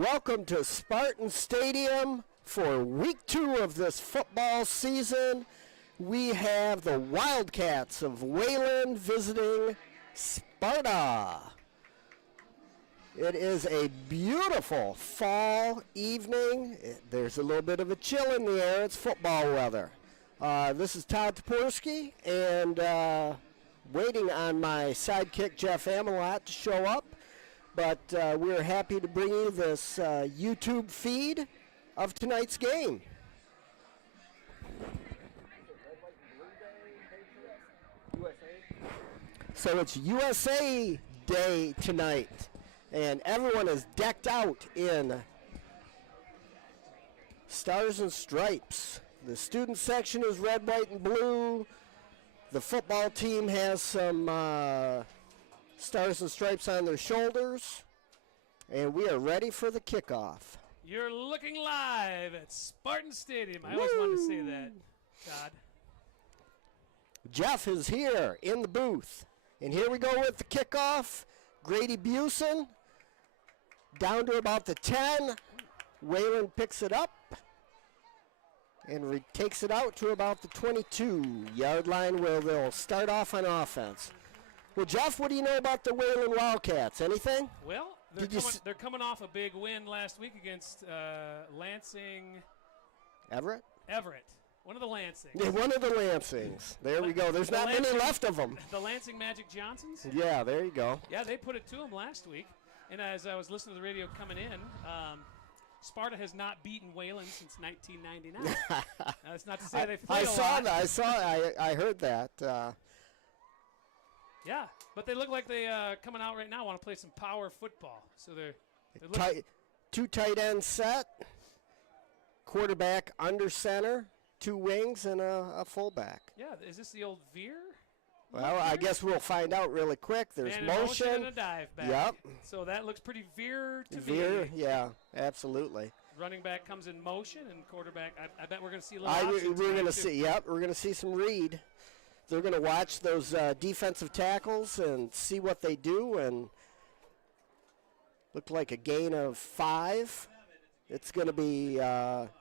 welcome to Spartan Stadium for week 2 of this football season. We have the Wildcats of Wayland visiting Sparta. It is a beautiful fall evening. There's a little bit of a chill in the air. It's football weather. This is Todd Toporski, and waiting on my sidekick Jeff Amelot to show up. But we're happy to bring you this YouTube feed of tonight's game. So it's USA Day tonight, and everyone is decked out in stars and stripes. The student section is red, white, and blue. The football team has some stars and stripes on their shoulders, and we are ready for the kickoff. You're looking live at Spartan Stadium. I always wanted to say that, Todd. Jeff is here in the booth, and here we go with the kickoff. Grady Busen down to about the 10. Wayland picks it up and takes it out to about the 22-yard line where they'll start off on offense. Well, Jeff, what do you know about the Wayland Wildcats? Anything? Well, they're coming off a big win last week against Lansing. Everett? Everett. One of the Lansings. Yeah, one of the Lansings. There we go. There's not many left of them. The Lansing Magic Johnsons? Yeah, there you go. Yeah, they put it to them last week. And as I was listening to the radio coming in, Sparta has not beaten Wayland since 1999. That's not to say they've played a lot. I heard that. Yeah, but they look like they coming out right now want to play some power football. So they're looking. Two tight ends set, quarterback under center, 2 wings, and a fullback. Yeah, is this the old veer? Well, I guess we'll find out really quick. There's motion and a dive back. Yep. So that looks pretty veer to me. Veer, yeah, absolutely. Running back comes in motion, and quarterback. I bet we're going to see a little option. We're going to see. Yep, we're going to see some read. They're going to watch those defensive tackles and see what they do, and look like a gain of 5. It's going to be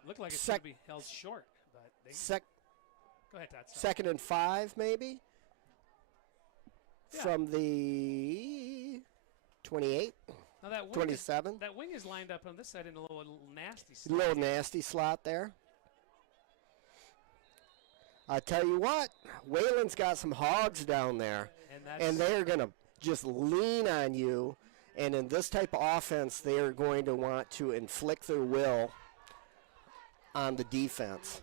look like it's going to be held short, but go ahead, Todd. Sorry. 2nd and 5, maybe. Yeah. From the 28, now that 27. That wing is lined up on this side in a little nasty slot. Little nasty slot there. I tell you what, Wayland's got some hogs down there, and they're going to just lean on you. And in this type of offense, they are going to want to inflict their will on the defense.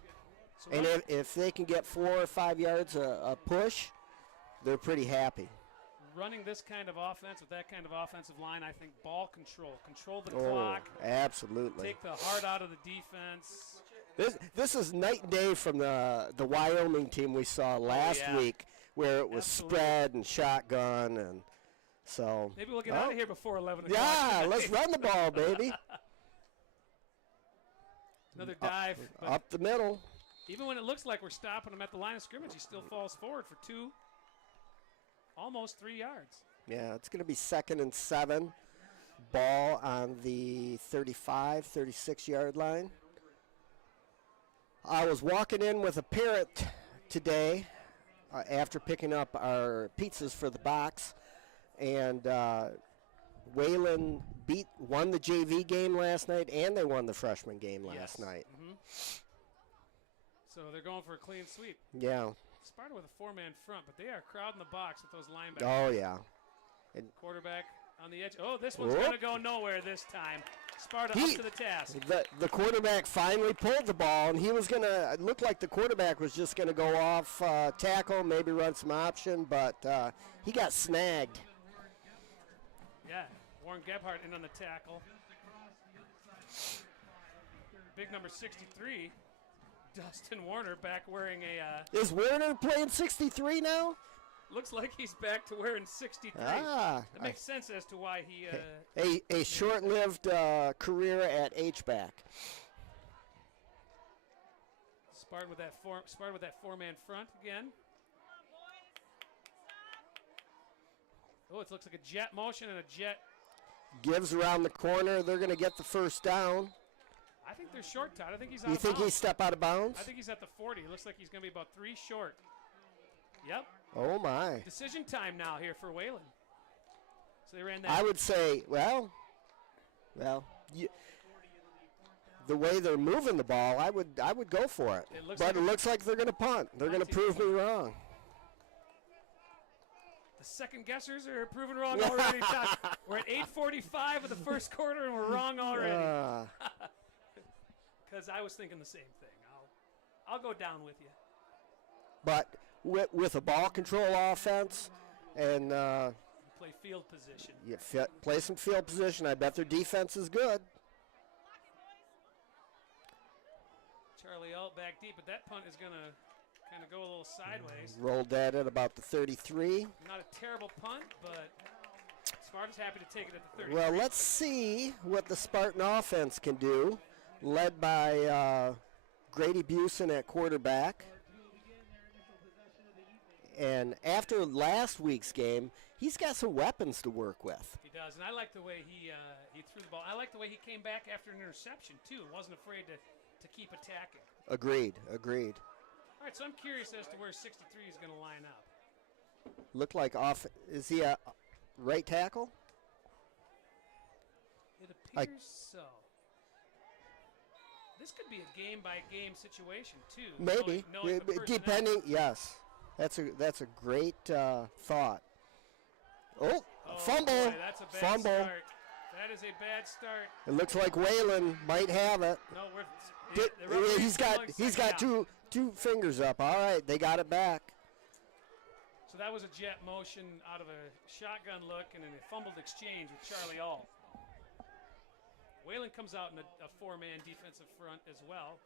So and if they can get 4 or 5 yards a push, they're pretty happy. Running this kind of offense with that kind of offensive line, I think ball control the clock. Absolutely. Take the heart out of the defense. This is night and day from the Wyoming team we saw last week, where it was spread and shotgun, and so maybe we'll get out of here before 11 o'clock. Yeah, let's run the ball, baby. Another dive up the middle. Even when it looks like we're stopping him at the line of scrimmage, he still falls forward for 2. Almost 3 yards. Yeah, it's going to be 2nd and 7. Ball on the 35, 36-yard line. I was walking in with a parent today after picking up our pizzas for the box, and Wayland won the JV game last night, and they won the freshman game last night. Mm-hmm. So they're going for a clean sweep. Yeah. Sparta with a 4-man front, but they are crowding the box with those linebackers. Oh, yeah. And quarterback on the edge. Oh, this one's going to go nowhere this time. Sparta up to the task. The quarterback finally pulled the ball, and he was going to – it looked like the quarterback was just going to go off tackle, maybe run some option, but he got snagged. Yeah, Warren Gebhardt in on the tackle. Big number 63. Dustin Warner back wearing a... Is Warner playing 63 now? Looks like he's back to wearing 63. That makes sense as to why he... A short-lived career at H-back. Spartan with that 4-man front again. Oh, it looks like a jet motion and a jet gives around the corner. They're going to get the first down. I think they're short, Todd. I think he's out You of think bounds. he step out of bounds? I think he's at the 40. It looks like he's going to be about 3 short. Yep. Oh, my. Decision time now here for Wayland. So they ran that. I would say, well, the way they're moving the ball, I would go for it. But it looks like they're going to punt. They're going to prove me wrong. The second guessers are proven wrong already. We're at 8:45 of the first quarter, and we're wrong already. Because I was thinking the same thing. I'll go down with you. But with a ball control offense and Play field position. you play some field position, I bet their defense is good. Charlie Alt back deep, but that punt is going to kind of go a little sideways. Rolled that at about the 33. Not a terrible punt, but Sparta's happy to take it at the 33. Well, let's see what the Spartan offense can do, led by Grady Busen at quarterback. And after last week's game, he's got some weapons to work with. He does, and I like the way he threw the ball. I like the way he came back after an interception, too. Wasn't afraid to keep attacking. Agreed. All right, so I'm curious as to where 63 is going to line up. Look like is he a right tackle? It appears so. This could be a game-by-game situation, too. Maybe. Knowing the personnel. Depending, yes. That's a great thought. Oh, fumble. Boy, that's a bad Fumble. start. That is a bad start. It looks like Wayland might have it. No, He's got two fingers up. All right, they got it back. So that was a jet motion out of a shotgun look and a fumbled exchange with Charlie Alt. Wayland comes out in a 4-man defensive front as well.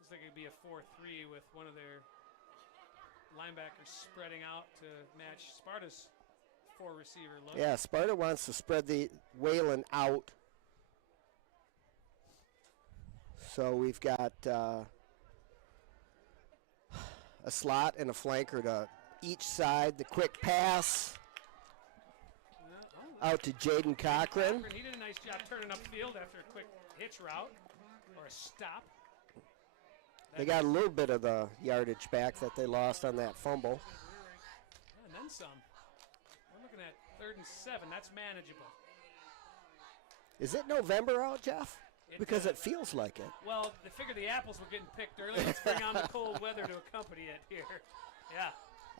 Looks like it could be a 4-3 with one of their linebackers spreading out to match Sparta's 4-receiver look. Yeah, Sparta wants to spread the Wayland out. So we've got a slot and a flanker to each side. The quick pass out to Jaden Cochran. He did a nice job turning upfield after a quick hitch route or a stop. They got a little bit of the yardage back that they lost on that fumble. Yeah, and then some. We're looking at 3rd and 7. That's manageable. Is it November out, Jeff? Because it feels like it. Well, they figured the apples were getting picked early. Let's bring on the cold weather to accompany it here. Yeah.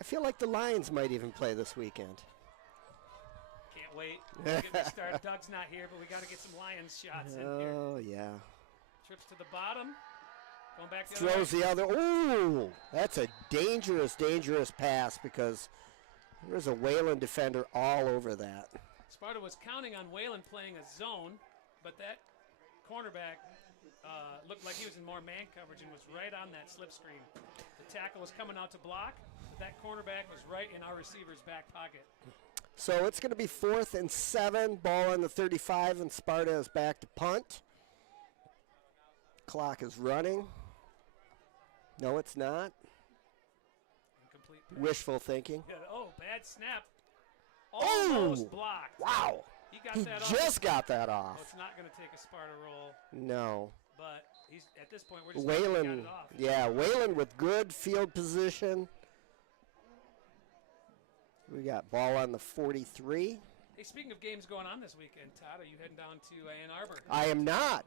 I feel like the Lions might even play this weekend. Can't wait. We'll get me started. Doug's not here, but we got to get some Lions shots in here. Oh, yeah. Trips to the bottom. Going back the Throws the other. Ooh, that's a dangerous pass because there's a Wayland defender all over that. Sparta was counting on Wayland playing a zone, but that cornerback looked like he was in more man coverage and was right on that slip screen. The tackle was coming out to block, but that cornerback was right in our receiver's back pocket. So it's going to be 4th and 7, ball on the 35, and Sparta is back to punt. Clock is running. No, it's not. Incomplete. Wishful thinking. Yeah, bad snap. Almost Oh! blocked. Wow. He Just got that off. Oh, it's not going to take a Sparta roll, No. but he's at this point we're just got Wayland, it off. yeah, Wayland with good field position. We got ball on the 43. Hey, speaking of games going on this weekend, Todd, are you heading down to Ann Arbor? I am not.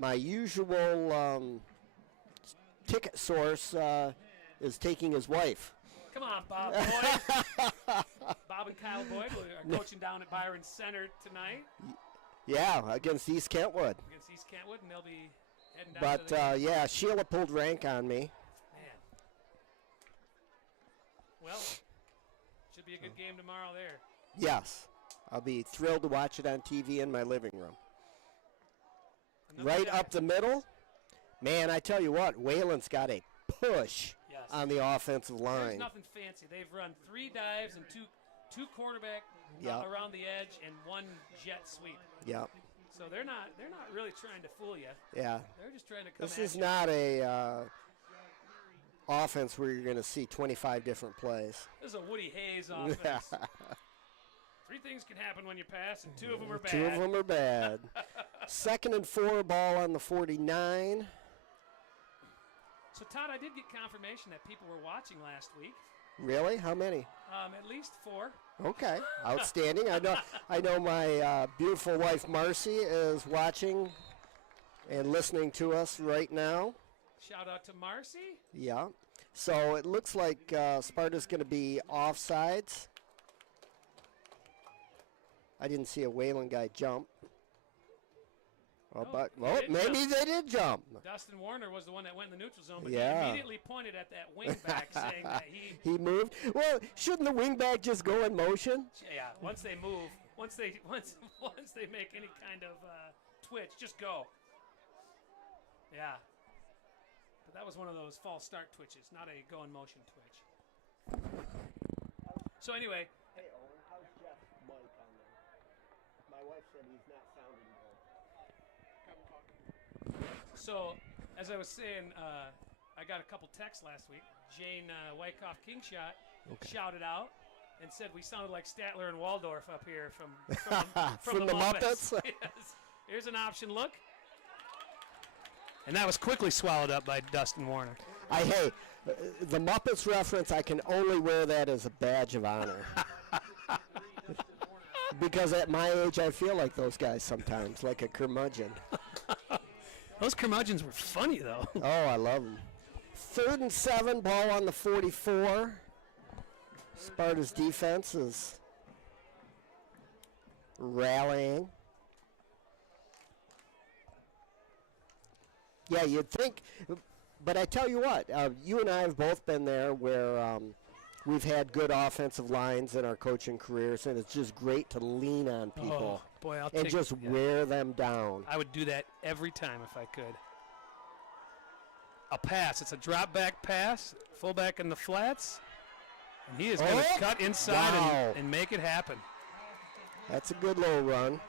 My usual ticket source is taking his wife. Come on, Bob Boyd. Bob and Kyle Boyd are coaching down at Byron Center tonight. Yeah, against East Kentwood. Against East Kentwood, and they'll be heading down to But yeah, Sheila pulled rank on me. Man. Well, should be a good game tomorrow there. Yes, I'll be thrilled to watch it on TV in my living room. Another Right guy. up the middle. Man, I tell you what, Wayland's got a push Yes. on the offensive There's line. nothing fancy. They've run 3 dives and two quarterback Yeah. around the edge and 1 jet sweep. Yeah, So they're not really trying to fool you. yeah. They're just trying to come This at is you. not a offense where you're going to see 25 different plays. This is a Woody Hayes offense. Three things can happen when you pass, and two of them are bad. Two of them are bad. 2nd and 4, ball on the 49. So, Todd, I did get confirmation that people were watching last week. Really? How many? At least 4. Okay, outstanding. I know my beautiful wife Marcy is watching and listening to us right now. Shout out to Marcy. Yeah. So it looks like Sparta's going to be offsides. I didn't see a Wayland guy jump. But maybe they did jump. Dustin Warner was the one that went in the neutral zone, but Yeah. he immediately pointed at that wingback saying that he moved. Well, shouldn't the wingback just go in motion? Yeah, once they move, once they make any kind of twitch, just go. Yeah. But that was one of those false start twitches, not a go in motion twitch. So anyway. Hey, Owen, how's Jeff's mic on there? My wife said he's not sounding good. So, as I was saying, I got a couple texts last week. Jane Wyckoff Kingshot shouted out and said we sounded like Statler and Waldorf up here from the Muppets. Yes. Here's an option look. And that was quickly swallowed up by Dustin Warner. The Muppets reference, I can only wear that as a badge of honor. Because at my age, I feel like those guys sometimes, like a curmudgeon. Those curmudgeons were funny, though. Oh, I love them. 3rd and 7, ball on the 44. Sparta's defense is rallying. Yeah, you'd think, but I tell you what, you and I have both been there where we've had good offensive lines in our coaching careers, and it's just great to lean on people and just wear them down. I would do that every time if I could. A pass. It's a drop back pass, fullback in the flats, and he is going to cut inside and make it happen. That's a good little run.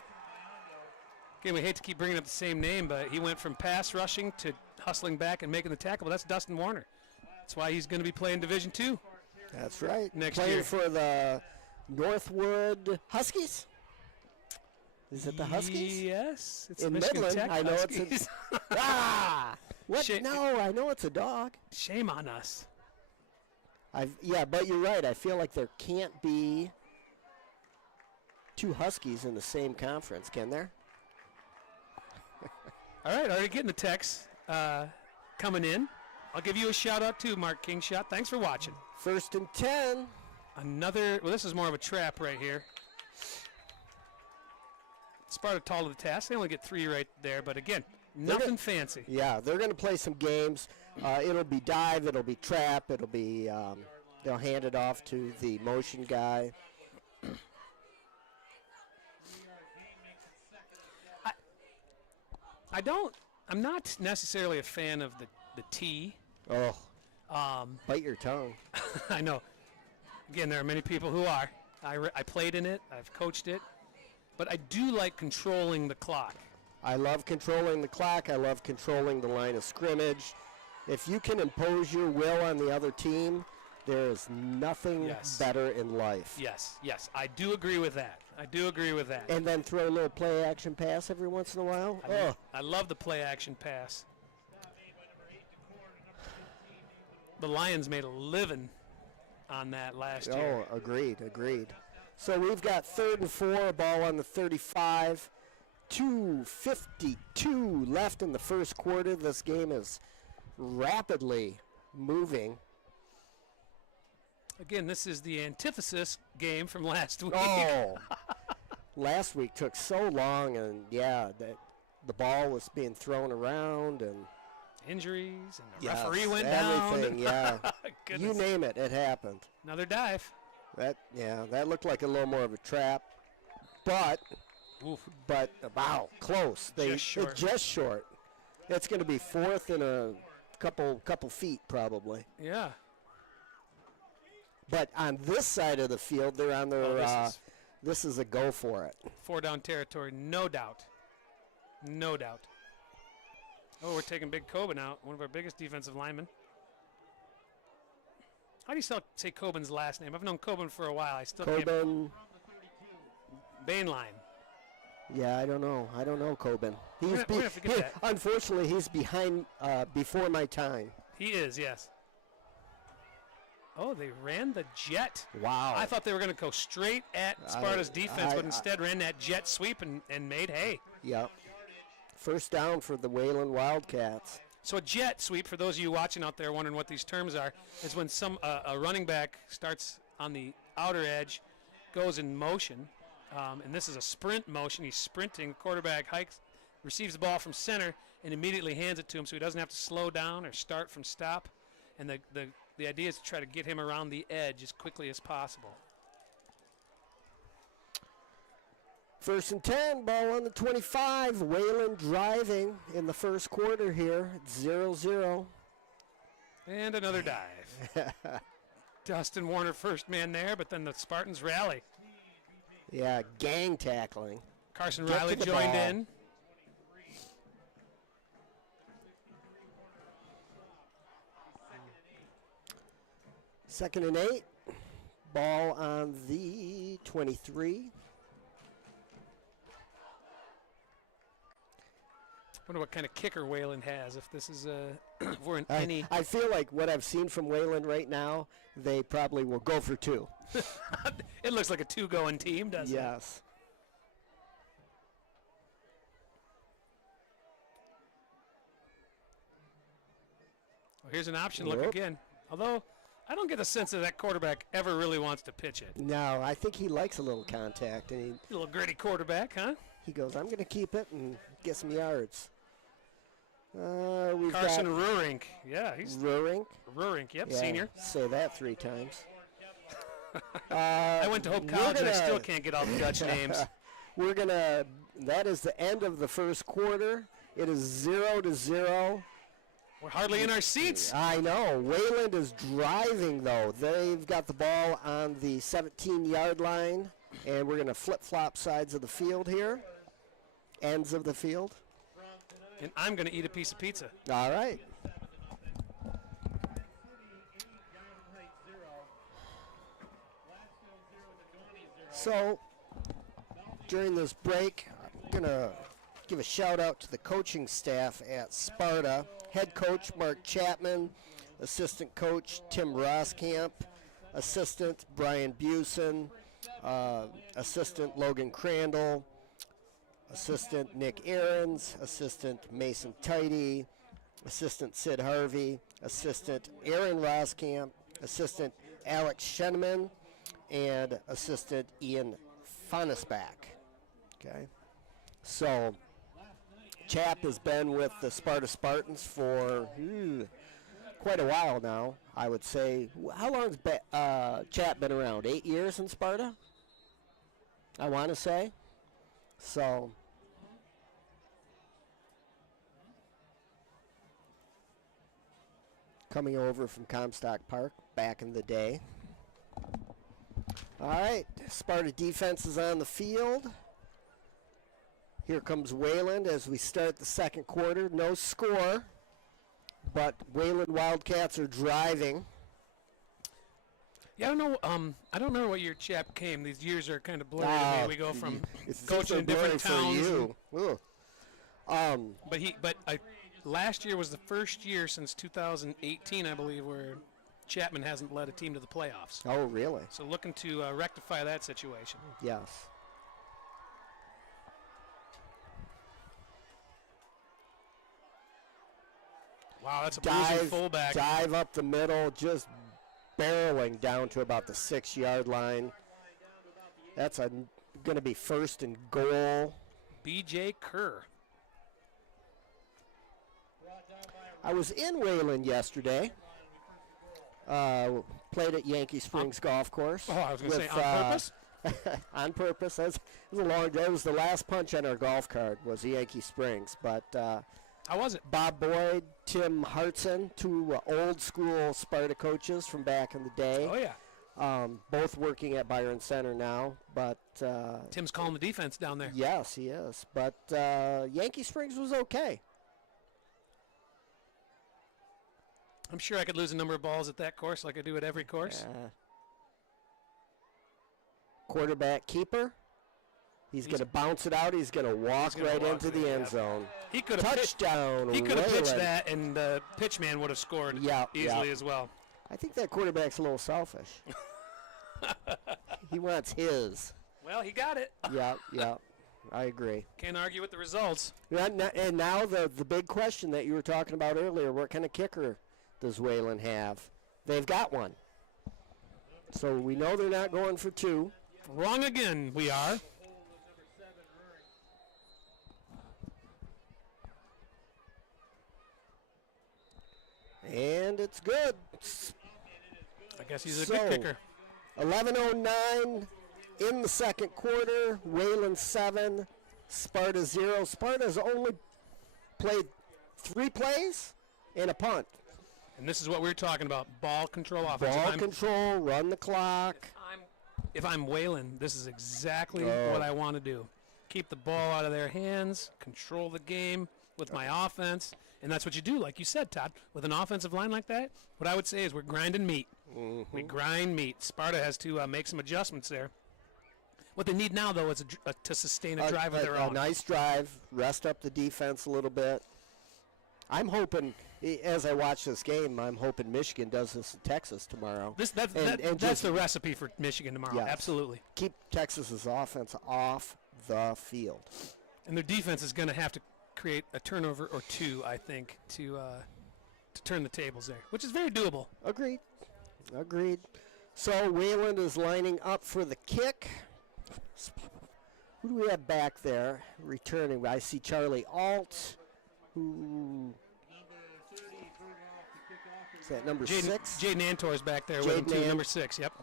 Again, we hate to keep bringing up the same name, but he went from pass rushing to hustling back and making the tackle. But that's Dustin Warner. That's why he's going to be playing Division II. That's right. Next playing year. for the Northwood Huskies. Is it the Huskies? Yes. It's in Michigan Midland. Tech I know Huskies. it's what? No, I know it's a dog. Shame on us. But you're right. I feel like there can't be two Huskies in the same conference, can there? All right, already getting the texts coming in. I'll give you a shout out too, Mark Kingshot. Thanks for watching. 1st and 10. This is more of a trap right here. Sparta tall to the task. They only get 3 right there, but again, nothing fancy. Yeah, they're going to play some games. It'll be dive, it'll be trap, it'll be they'll hand it off to the motion guy. I'm not necessarily a fan of the T. Oh, bite your tongue. I know. Again, there are many people who are. I played in it. I've coached it. But I do like controlling the clock. I love controlling the clock. I love controlling the line of scrimmage. If you can impose your will on the other team, there is nothing better in life. Yes. I do agree with that. And then throw a little play-action pass every once in a while. I love the play-action pass. The Lions made a living on that last year. Oh, agreed. So we've got 3rd and 4, ball on the 35. 2:52 left in the first quarter. This game is rapidly moving. Again, this is the antithesis game from last week. Oh, last week took so long, and the ball was being thrown around, and injuries, and the referee went down. Everything, yeah. You name it, it happened. Another dive. That looked like a little more of a trap, but wow, close. Just short. It's going to be 4th and a couple feet probably. Yeah. But on this side of the field, they're on their. This is a go for it. 4-down territory, no doubt. Oh, we're taking Big Coben out, one of our biggest defensive linemen. How do you say Coben's last name? I've known Coben for a while. I still can't. Bain line. Yeah, I don't know. I don't know, Coben. We're gonna have to get that. Unfortunately, he's behind before my time. He is, yes. Oh, they ran the jet. Wow. I thought they were going to go straight at Sparta's defense, but instead ran that jet sweep and made hay. Yep. First down for the Wayland Wildcats. So a jet sweep, for those of you watching out there wondering what these terms are, is when a running back starts on the outer edge, goes in motion, and this is a sprint motion. He's sprinting. Quarterback hikes, receives the ball from center, and immediately hands it to him so he doesn't have to slow down or start from stop. And the idea is to try to get him around the edge as quickly as possible. First and 10, ball on the 25. Wayland driving in the first quarter here. It's 0-0. And another dive. Dustin Warner first man there, but then the Spartans rally. Yeah, gang tackling. Carson Riley joined in. Second and 8. Ball on the 23. Wonder what kind of kicker Wayland has. If this is if we're in any. I feel like what I've seen from Wayland right now, they probably will go for 2. It looks like a 2-going team, doesn't it? Yes. Well, here's an option look again. Although I don't get a sense that quarterback ever really wants to pitch it. No, I think he likes a little contact, and A little gritty quarterback, huh? he goes, "I'm going to keep it and get some yards." We've Carson got Rurink. Yeah, he's Rurink. Rurink, yep, Yeah, senior. Say that 3 times. I went to Hope College and I still can't get all the Dutch names. That is the end of the first quarter. It is 0-0. We're hardly in our seats. I know. Wayland is driving, though. They've got the ball on the 17-yard line, and we're going to flip-flop sides of the field here, ends of the field. And I'm going to eat a piece of pizza. All right. So, during this break, I'm going to give a shout out to the coaching staff at Sparta. Head coach Mark Chapman, assistant coach Tim Roskamp, assistant Brian Busen, assistant Logan Crandall, assistant Nick Ahrens, assistant Mason Tidy, assistant Sid Harvey, assistant Aaron Roskamp, assistant Alex Shenman, and assistant Ian Fonisbach. Okay, so Chap has been with the Sparta Spartans for quite a while now, I would say. How long has Chap been around? 8 years in Sparta, I want to say. So coming over from Comstock Park back in the day. All right, Sparta defense is on the field. Here comes Wayland as we start the second quarter. No score, but Wayland Wildcats are driving. Yeah, I don't know. I don't remember what year Chap came. These years are kind of blurry to me. We go from coaching in different towns. Last year was the first year since 2018, I believe, where Chapman hasn't led a team to the playoffs. Oh, really? So looking to rectify that situation. Yes. Wow, that's a bruising fullback. Dive up the middle, just barreling down to about the 6-yard line. That's going to be first and goal. B.J. Kerr. I was in Wayland yesterday. Played at Yankee Springs Golf Course. Oh, I was going to say, on purpose? On purpose. It was a long day. It was the last punch on our golf card was Yankee Springs. But how was it? Bob Boyd, Tim Hartson, 2 old-school Sparta coaches from back in the day. Oh, yeah. Both working at Byron Center now. But Tim's calling the defense down there. Yes, he is. But Yankee Springs was okay. I'm sure I could lose a number of balls at that course like I do at every course. Quarterback keeper. He's going to bounce it out. He's going to walk right into the end zone. He could have Touchdown. He could have pitched that, and the pitch man would have scored easily as well. I think that quarterback's a little selfish. He wants his. Well, he got it. Yeah. I agree. Can't argue with the results. And now the big question that you were talking about earlier, what kind of kicker does Wayland have? They've got one. So we know they're not going for 2. Wrong again, we are. And it's good. I guess he's a good kicker. 11:09 in the second quarter. Wayland 7, Sparta 0. Sparta's only played 3 plays and a punt. And this is what we were talking about, ball control offense. Ball control, run the clock. If I'm Wayland, this is exactly what I want to do. Keep the ball out of their hands, control the game with my offense. And that's what you do, like you said, Todd. With an offensive line like that, what I would say is we're grinding meat. Mm-hmm. We grind meat. Sparta has to make some adjustments there. What they need now, though, is to sustain a drive of their own. A nice drive, rest up the defense a little bit. I'm hoping, as I watch this game, I'm hoping Michigan does this in Texas tomorrow. That's the recipe for Michigan tomorrow, yes. Absolutely. Keep Texas's offense off the field. And their defense is going to have to create a turnover or 2, I think, to turn the tables there, which is very doable. Agreed. So Wayland is lining up for the kick. Who do we have back there returning? I see Charlie Alt. Who is that, number 6? Jaden Antor's back there with him, too, number 6, yep.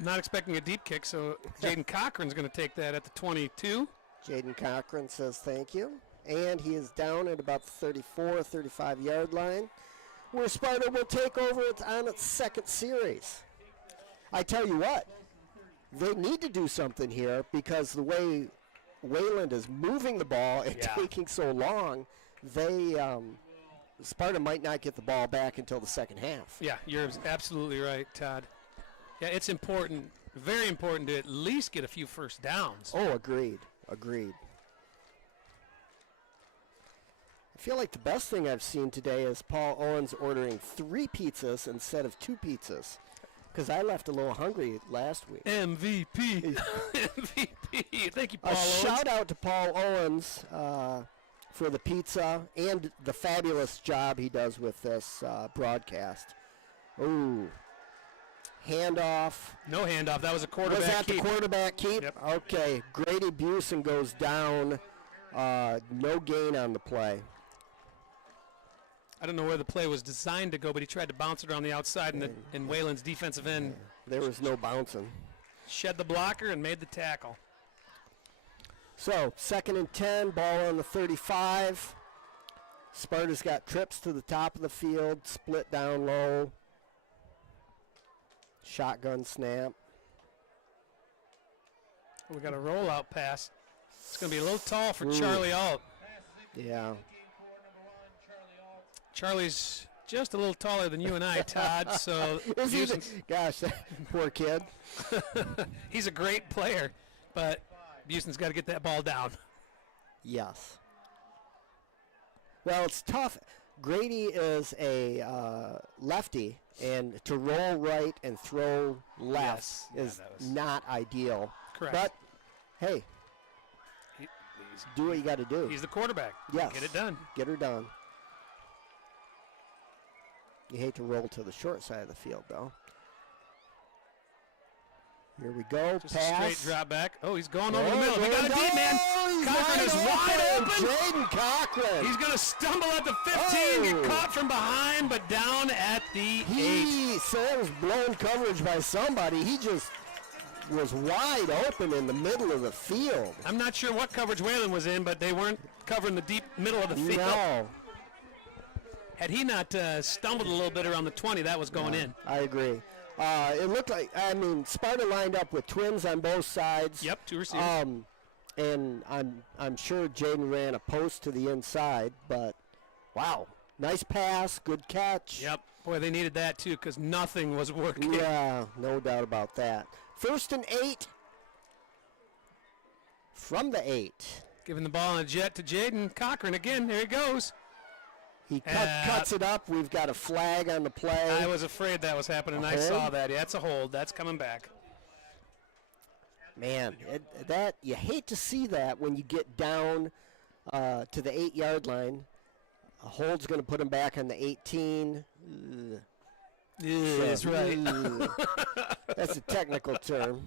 Not expecting a deep kick, so Jaden Cochran's going to take that at the 22. Jaden Cochran says thank you. And he is down at about the 34, 35-yard line, where Sparta will take over on its second series. I tell you what, they need to do something here because the way Wayland is moving the ball and taking so long, Sparta might not get the ball back until the second half. Yeah, you're absolutely right, Todd. Yeah, it's important, very important to at least get a few first downs. Oh, agreed. I feel like the best thing I've seen today is Paul Owens ordering 3 pizzas instead of 2 pizzas because I left a little hungry last week. MVP. MVP. Thank you, Paul Owens. A shout out to Paul Owens for the pizza and the fabulous job he does with this broadcast. Ooh. Handoff. No handoff. That was a quarterback keep. Was that keep. the quarterback keep? Yep. Okay. Grady Busen goes down. No gain on the play. I don't know where the play was designed to go, but he tried to bounce it around the outside, and Wayland's defensive end. There was no bouncing. Shed the blocker and made the tackle. So, 2nd and 10, ball on the 35. Sparta's got trips to the top of the field, split down low. Shotgun snap. We got a rollout pass. It's going to be a little tall for Charlie Alt. Yeah. Charlie's just a little taller than you and I, Todd. So gosh, poor kid. He's a great player, but Busen's got to get that ball down. Yes. Well, it's tough. Grady is a lefty, and to roll right and throw left is not ideal. Correct. But, hey, do what you got to do. He's the quarterback. Yes. Get it done. Get her done. You hate to roll to the short side of the field, though. Here we go. Just pass. A straight drop back. Oh, he's going over the middle. He got a deep man. Cochran is wide open. Jaden Cochran. He's going to stumble at the 15, get caught from behind, but down at the 8. Sam's blown coverage by somebody. He just was wide open in the middle of the field. I'm not sure what coverage Wayland was in, but they weren't covering the deep middle of the field. No. Had he not stumbled a little bit around the 20, that was going in. I agree. It looked like, Sparta lined up with twins on both sides. Yep, 2 receivers. And I'm sure Jaden ran a post to the inside, but wow, nice pass, good catch. Yep, boy, they needed that too because nothing was working. Yeah, no doubt about that. 1st and 8 from the 8. Giving the ball on a jet to Jaden Cochran again. There he goes. He cuts it up. We've got a flag on the play. I was afraid that was happening. I saw that. Yeah, it's a hold. That's coming back. Man, that you hate to see that when you get down to the 8-yard line. A hold's going to put him back on the 18. Yeah, that's right. That's a technical term.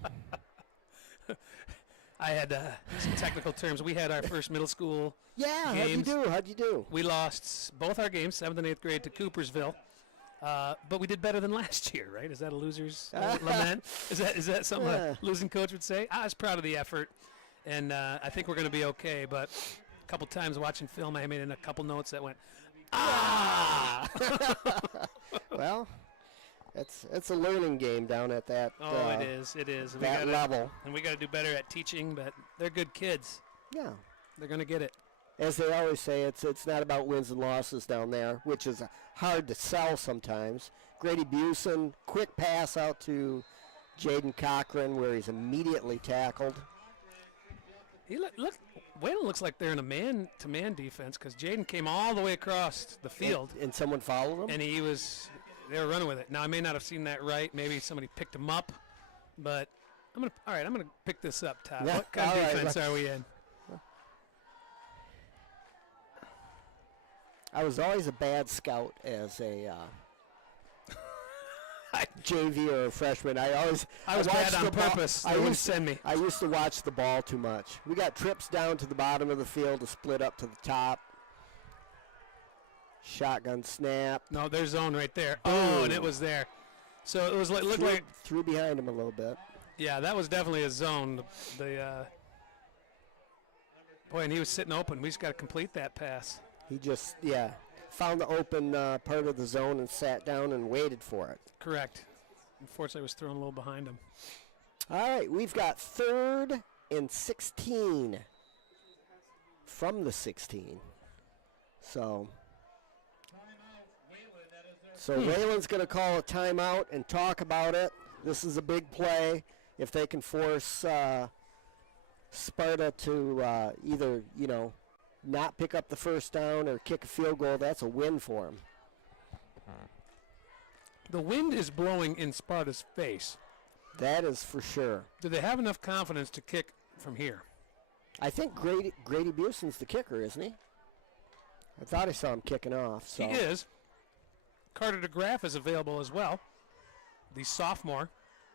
I had some technical terms. We had our first middle school Yeah, games. how'd you do? We lost both our games, 7th and 8th grade, to Coopersville. But we did better than last year, right? Is that a loser's lament? Is that something a losing coach would say? I was proud of the effort, and I think we're going to be okay. But a couple times watching film, I made in a couple notes that went, ah! Well, it's a learning game down at that. It is. And that level. And we got to do better at teaching, but they're good kids. Yeah. They're going to get it. As they always say, it's not about wins and losses down there, which is hard to sell sometimes. Grady Busen, quick pass out to Jaden Cochran where he's immediately tackled. Wayland looks like they're in a man-to-man defense because Jaden came all the way across the field. And someone followed him? And they were running with it. Now, I may not have seen that right. Maybe somebody picked him up. But I'm going to pick this up, Todd. Yeah, What kind of defense are we in? I was always a bad scout as a JV or a freshman. I was bad on purpose. They wouldn't send me. I used to watch the ball too much. We got trips down to the bottom of the field to split up to the top. Shotgun snap. No, there's zone right there. Oh, and it was there. So it was looked like threw behind him a little bit. Yeah, that was definitely a zone. Boy, and he was sitting open. We just got to complete that pass. He just found the open part of the zone and sat down and waited for it. Correct. Unfortunately, I was thrown a little behind him. All right, we've got 3rd and 16 from the 16. So Wayland's going to call a timeout and talk about it. This is a big play. If they can force Sparta to either, not pick up the first down or kick a field goal, that's a win for them. The wind is blowing in Sparta's face. That is for sure. Do they have enough confidence to kick from here? I think Grady Busen's the kicker, isn't he? I thought I saw him kicking off. So. He is. Carter DeGraff is available as well. The sophomore.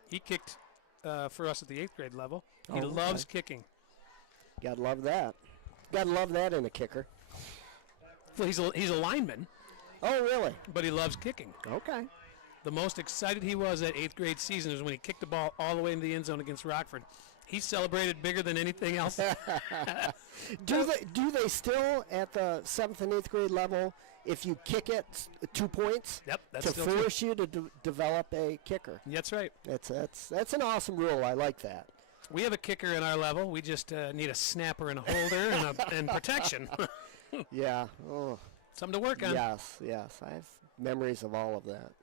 He kicked for us at the 8th grade level. He loves kicking. Gotta love that. Gotta love that in a kicker. Well, he's a lineman. Oh, really? But he loves kicking. Okay. The most excited he was that 8th grade season was when he kicked the ball all the way into the end zone against Rockford. He celebrated bigger than anything else. Do they still at the 7th and 8th grade level, if you kick it 2 points, yep, that's to still force true. you to develop a kicker? That's right. That's an awesome rule. I like that. We have a kicker in our level. We just need a snapper and a holder and protection. Yeah. Oh. Something to work on. Yes. I have memories of all of that.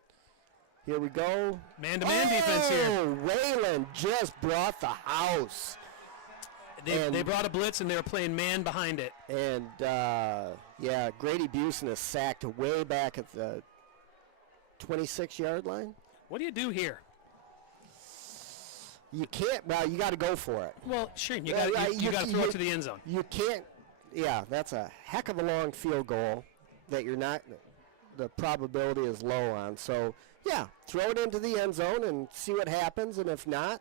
Here we go. Man-to-man defense here. Wayland just brought the house. They brought a blitz, and they were playing man behind it. And, Grady Busen is sacked way back at the 26-yard line. What do you do here? You can't. Well, you got to go for it. Well, sure. You got to throw it to the end zone. You can't. Yeah, that's a heck of a long field goal that you're not. The probability is low on. So, yeah, throw it into the end zone and see what happens. And if not,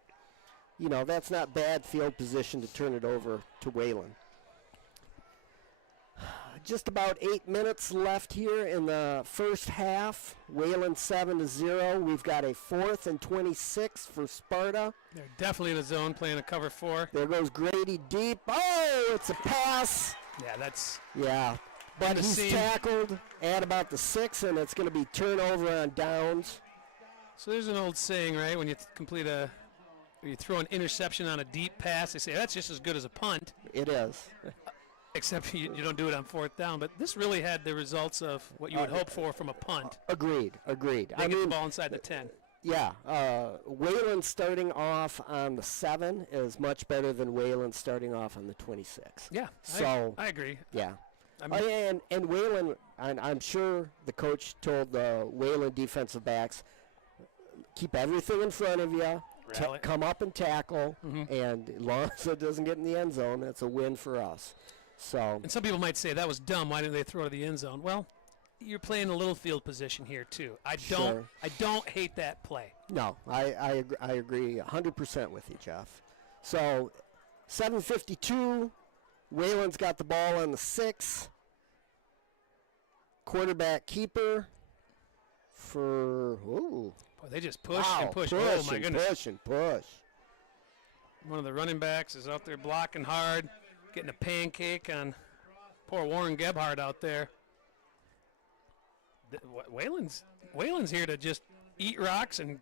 that's not bad field position to turn it over to Wayland. Just about 8 minutes left here in the first half. Wayland 7-0. We've got a 4th and 26 for Sparta. They're definitely in the zone playing a cover 4. There goes Grady deep. Oh, it's a pass. Yeah, but he's tackled at about the 6, and it's going to be turnover on downs. So there's an old saying, right? When you you throw an interception on a deep pass, they say that's just as good as a punt. It is. Except you don't do it on 4th down. But this really had the results of what you would hope for from a punt. Agreed. They get the ball inside the 10. Wayland starting off on the 7 is much better than Wayland starting off on the 26. Yeah, So I agree. yeah. I mean, And Wayland, I'm sure the coach told the Wayland defensive backs, keep everything in front of you, come up and tackle, and as long as it doesn't get in the end zone, that's a win for us. So. And some people might say that was dumb. Why didn't they throw to the end zone? Well, you're playing a little field position here too. I don't hate that play. No, I agree 100% with you, Jeff. So 7:52, Wayland's got the ball on the 6. Quarterback keeper for Boy, they just push and push. Push Oh my and goodness! Push and push. One of the running backs is out there blocking hard, getting a pancake on poor Warren Gebhardt out there. Wayland's here to just eat rocks and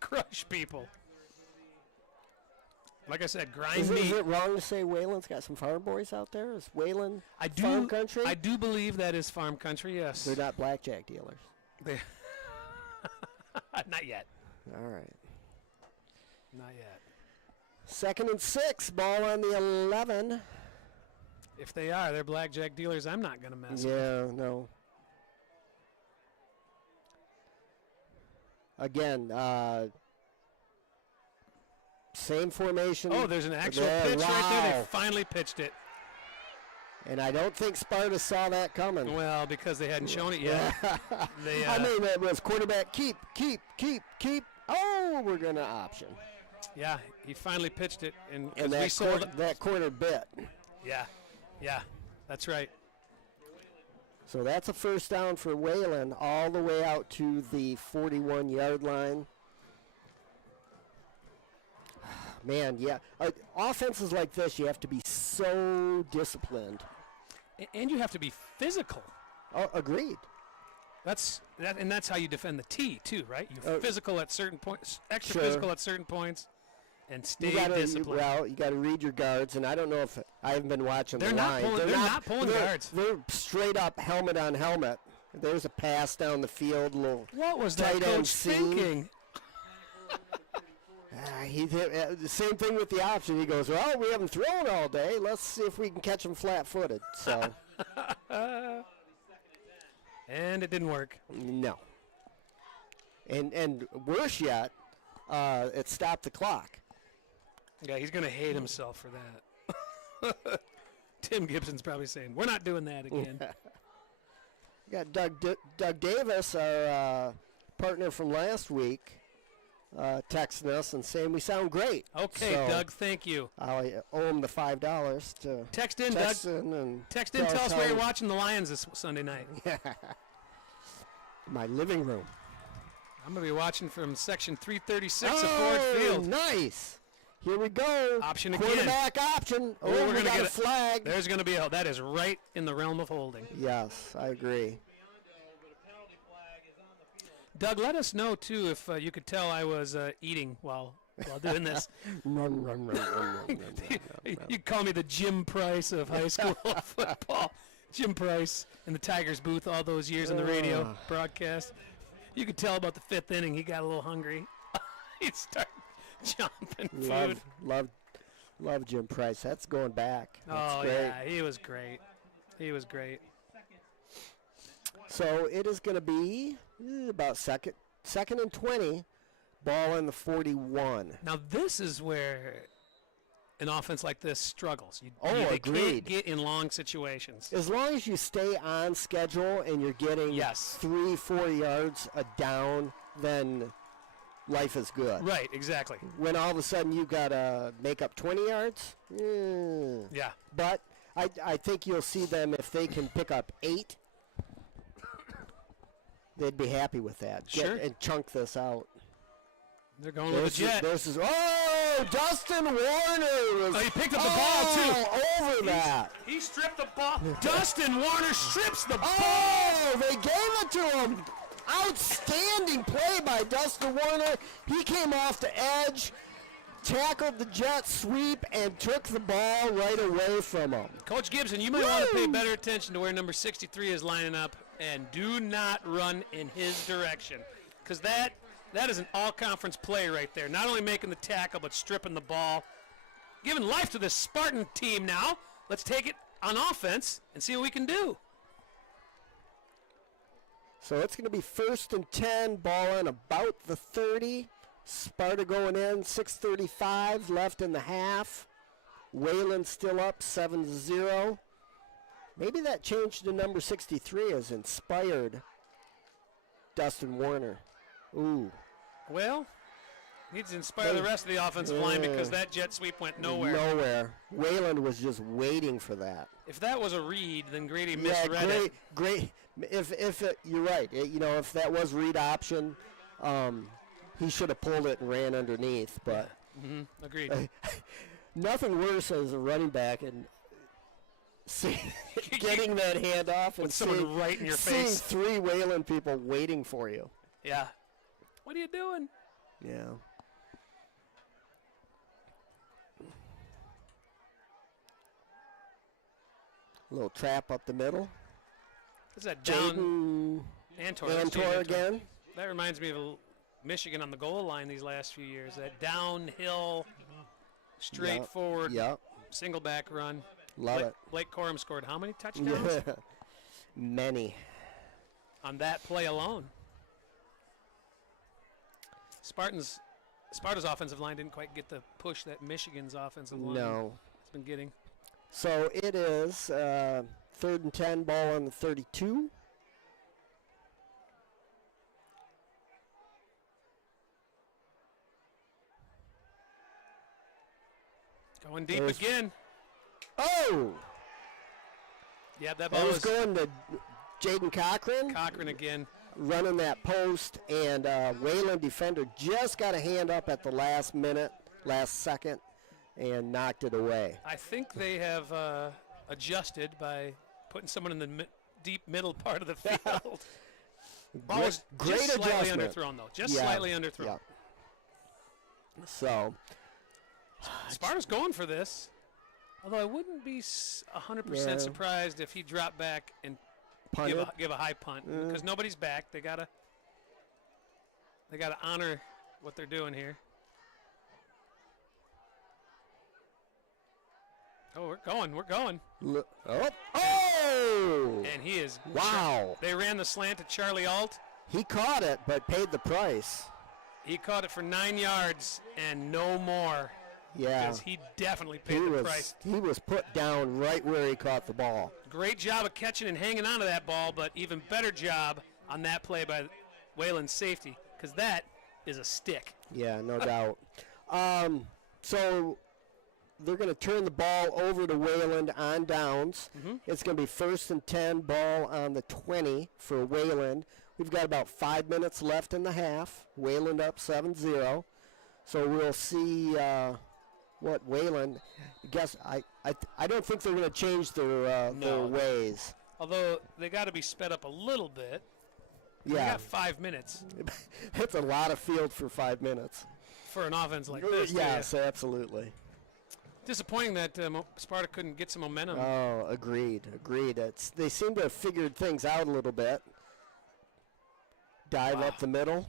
crush people. Like I said, grind meat. Is it wrong to say Wayland's got some farm boys out there? Is Wayland farm country? I do believe that is farm country, yes. They're not blackjack dealers. Not yet. All right. Not yet. 2nd and 6, ball on the 11. If they are, they're blackjack dealers. I'm not going to mess with. Yeah, no. Again, same formation. Oh, there's an actual pitch right there. They finally pitched it. And I don't think Sparta saw that coming. Well, because they hadn't shown it yet. I mean, it was quarterback keep. Oh, we're going to option. Yeah, he finally pitched it. And that corner bit. Yeah, that's right. So that's a first down for Wayland all the way out to the 41-yard line. Man, yeah. Offenses like this, you have to be so disciplined. And you have to be physical. Oh, agreed. That's how you defend the tee, too, right? You're physical at certain points, extra physical at certain points, and stay disciplined. You got to read your guards, and I don't know if I haven't been watching the line. They're not pulling guards. They're straight up helmet on helmet. There's a pass down the field, what was that coach thinking? The same thing with the option. He goes, well, we haven't thrown all day. Let's see if we can catch them flat-footed. So, and it didn't work. No. And worse yet, it stopped the clock. Yeah, he's going to hate himself for that. Tim Gibson's probably saying, we're not doing that again. We got Doug Davis, our partner from last week, texting us and saying we sound great. Okay, so Doug, thank you. I owe him the $5 to text in, Doug. Text in, tell us where you're watching the Lions this Sunday night. My living room. I'm going to be watching from section 336 of Ford Field. Nice. Here we go. Option again. Quarterback option. Oh, we're going to get a flag. There's going to be that is right in the realm of holding. Yes, I agree. Doug, let us know, too, if you could tell I was eating while doing this. Run. You call me the Jim Price of high school football. Jim Price in the Tigers booth all those years in the radio broadcast. You could tell about the 5th inning. He got a little hungry. He started jumping food. Love Jim Price. That's going back. That's great. Yeah, he was great. So it is going to be about second and 20, ball in the 41. Now this is where an offense like this struggles. Agreed. Can't get in long situations. As long as you stay on schedule and you're getting 3-4 yards a down, then life is good. Right, exactly. When all of a sudden you got to make up 20 yards, yeah. But I think you'll see them if they can pick up 8. They'd be happy with that. Sure. And chunk this out. They're going with a jet. Dustin Warner. He picked up the ball, too. Over that. He stripped the ball. Dustin Warner strips the ball. Oh, they gave it to him. Outstanding play by Dustin Warner. He came off the edge, tackled the jet sweep, and took the ball right away from him. Coach Gibson, you might want to pay better attention to where number 63 is lining up, and do not run in his direction, because that That is an all-conference play right there. Not only making the tackle, but stripping the ball. Giving life to this Spartan team now. Let's take it on offense and see what we can do. So it's going to be 1st and 10, ball on about the 30. Sparta going in, 6:35 left in the half. Wayland still up 7-0. Maybe that change to number 63 has inspired Dustin Warner. Ooh. Well, needs to inspire the rest of the offensive line because that jet sweep went nowhere. Nowhere. Wayland was just waiting for that. If that was a read, then Grady misread it. Great. If you're right. If that was read option, he should have pulled it and ran underneath. But agreed. Nothing worse as a running back and getting that handoff and someone right in your face. Seeing 3 Wayland people waiting for you. Yeah. What are you doing? Yeah. A little trap up the middle. Is that down? Antor again. That reminds me of Michigan on the goal line these last few years. That downhill, straightforward, single back run. Love it. Blake Corum scored how many touchdowns? Many. On that play alone. Sparta's offensive line didn't quite get the push that Michigan's offensive line has been getting. So it is 3rd and 10, ball on the 32. Going deep again. Oh! Yeah, that ball was going to Jaden Cochran. Cochran again. Running that post, and Wayland defender just got a hand up at the last second, and knocked it away. I think they have adjusted by putting someone in the deep middle part of the field. Ball was great just slightly adjustment. underthrown, though. Just slightly underthrown. Yeah. So Sparta's going for this. Although I wouldn't be 100% surprised if he dropped back and give a high punt because nobody's back. They gotta honor what they're doing here. Oh, we're going. Oh! And he is. Wow. They ran the slant to Charlie Alt. He caught it, but paid the price. He caught it for 9 yards and no more. Yeah. Because he definitely paid the price. He was put down right where he caught the ball. Great job of catching and hanging on to that ball, but even better job on that play by Wayland's safety, because that is a stick. Yeah, no doubt. So they're going to turn the ball over to Wayland on downs. It's going to be 1st and 10, ball on the 20 for Wayland. We've got about 5 minutes left in the half. Wayland up 7-0. So we'll see what Wayland. I don't think they're going to change their ways. Although they got to be sped up a little bit. Yeah. We got 5 minutes. It's a lot of field for 5 minutes. For an offense like this. Yes, absolutely. Disappointing that Sparta couldn't get some momentum. Oh, agreed. They seem to have figured things out a little bit. Dive up the middle.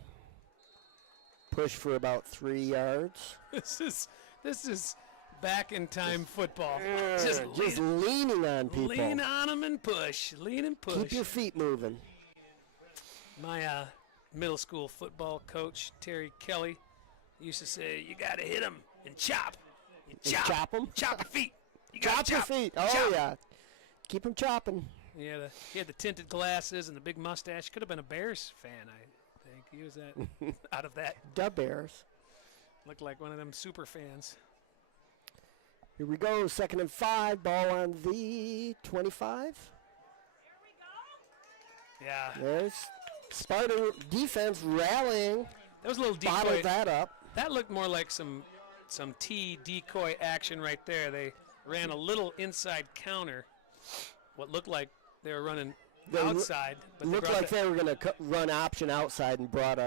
Push for about 3 yards. This is back in time football. Just leaning on people. Lean on them and push. Lean and push. Keep your feet moving. My middle school football coach, Terry Kelly, used to say, you got to hit them and chop. Chop them? Chop your feet. You chop your feet. Oh, chop. Yeah. Keep them chopping. He had the tinted glasses and the big mustache. Could have been a Bears fan, I think. He was out of that. The Bears. Looked like one of them super fans. Here we go. 2nd and 5. Ball on the 25. Yeah. There's Sparta defense rallying. That was a little decoy. Bottled that up. That looked more like some T decoy action right there. They ran a little inside counter. What looked like they were running outside. But looked like they were going to run option outside and brought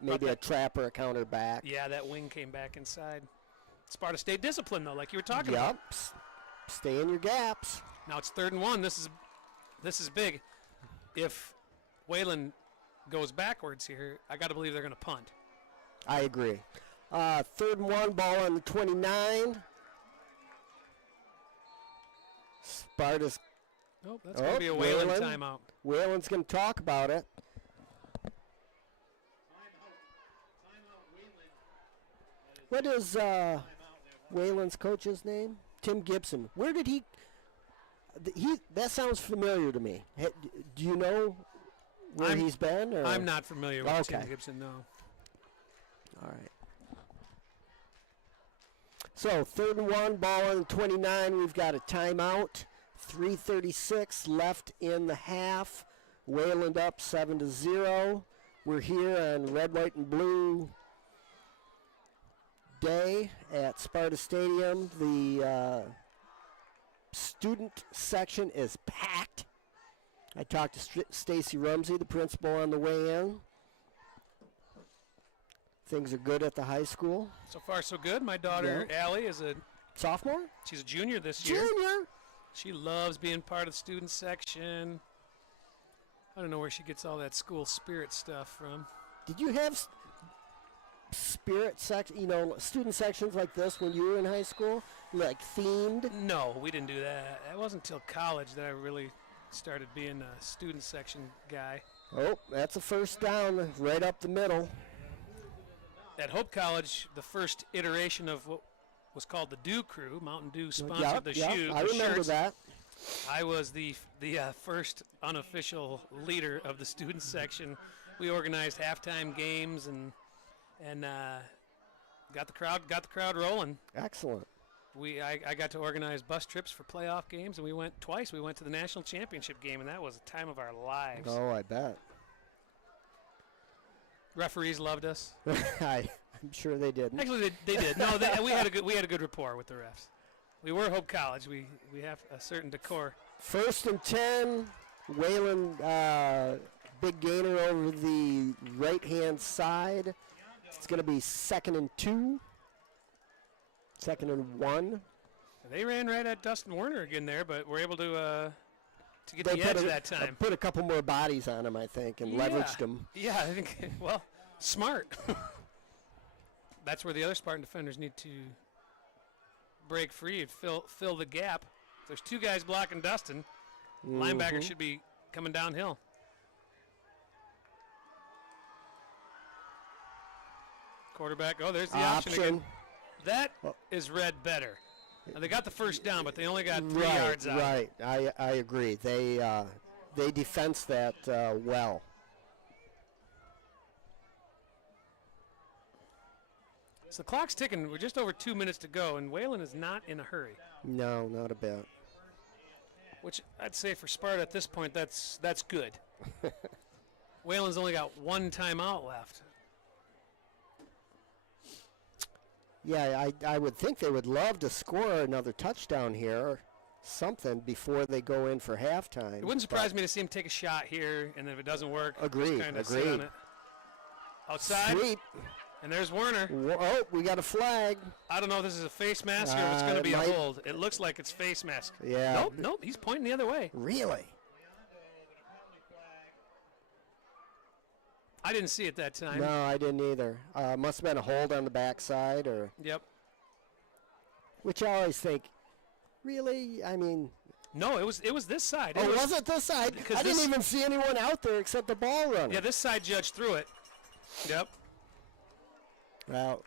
maybe a trap or a counter back. Yeah, that wing came back inside. Sparta stayed disciplined, though, like you were talking about. Stay in your gaps. Now it's 3rd and 1. This is big. If Wayland goes backwards here, I got to believe they're going to punt. I agree. 3rd and 1, ball on the 29. Sparta's. Oh, that's going to be a Wayland timeout. Wayland's going to talk about it. What is Wayland's coach's name? Tim Gibson. Where did he? That sounds familiar to me. Do you know where he's been? Or? I'm not familiar with Tim Gibson, no. All right. So 3rd and 1, ball on the 29. We've got a timeout. 3:36 left in the half. Wayland up 7-0. We're here on red, white, and blue day at Sparta Stadium. The student section is packed. I talked to Stacy Rumsey, the principal, on the way in. Things are good at the high school. So far, so good. My daughter, Allie, is a sophomore. She's a junior this year. Junior. She loves being part of the student section. I don't know where she gets all that school spirit stuff from. Did you have spirit section, student sections like this when you were in high school, like themed? No, we didn't do that. It wasn't until college that I really started being a student section guy. Oh, that's a first down right up the middle. At Hope College, the first iteration of what was called the Dew Crew, Mountain Dew sponsored the shoe. I remember that. I was the first unofficial leader of the student section. We organized halftime games and got the crowd rolling. Excellent. I got to organize bus trips for playoff games, and we went twice. We went to the national championship game, and that was the time of our lives. Oh, I bet. Referees loved us. I'm sure they did. Actually, they did. No, we had a good rapport with the refs. We were Hope College. We have a certain decor. 1st and 10. Wayland, big gainer over the right-hand side. It's going to be 2nd and 2. 2nd and 1. They ran right at Dustin Werner again there, but we're able to get the edge that time. Put a couple more bodies on him, I think, and leveraged him. Yeah, I think, well, smart. That's where the other Spartan defenders need to break free and fill the gap. There's 2 guys blocking Dustin. Linebacker should be coming downhill. Quarterback, there's the option again. That is read better. Now, they got the first down, but they only got 3 yards out. Right, I agree. They defense that well. So the clock's ticking. We're just over 2 minutes to go, and Wayland is not in a hurry. No, not a bit. Which I'd say for Sparta at this point, that's good. Wayland's only got 1 timeout left. Yeah, I would think they would love to score another touchdown here or something before they go in for halftime. It wouldn't surprise me to see him take a shot here, and then if it doesn't work, agreed. Sit on it. Outside. Sweep. And there's Werner. Oh, we got a flag. I don't know if this is a face mask or if it's going to be a hold. It looks like it's face mask. Yeah. Nope, he's pointing the other way. Really? I didn't see it that time. No, I didn't either. Must have been a hold on the backside or. Yep. Which I always think, really? I mean. No, it was this side. Was it this side? I didn't even see anyone out there except the ball runner. Yeah, this side judge threw it. Yep. Well,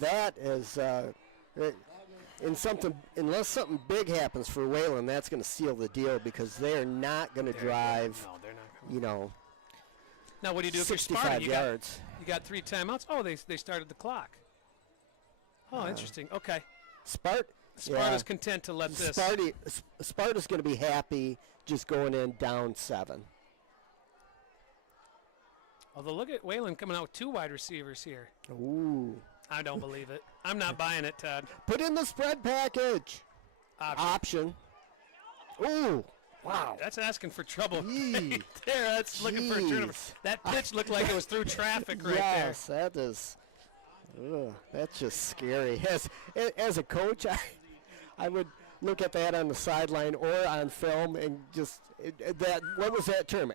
that is, unless something big happens for Wayland, that's going to seal the deal because they are not going to drive. No, they're not gonna. Now, what do you do if you're 65 Sparta? yards. You got 3 timeouts. Oh, they started the clock. Oh, interesting. Okay. Sparta's content to let this. Sparta's going to be happy just going in down 7. Although look at Wayland coming out with 2 wide receivers here. Ooh. I don't believe it. I'm not buying it, Todd. Put in the spread package. Option. Ooh. Wow. That's asking for trouble right there. That's looking for a turnover. That pitch looked like it was through traffic right there. Yes, that is. That's just scary. As a coach, I would look at that on the sideline or on film and just what was that term?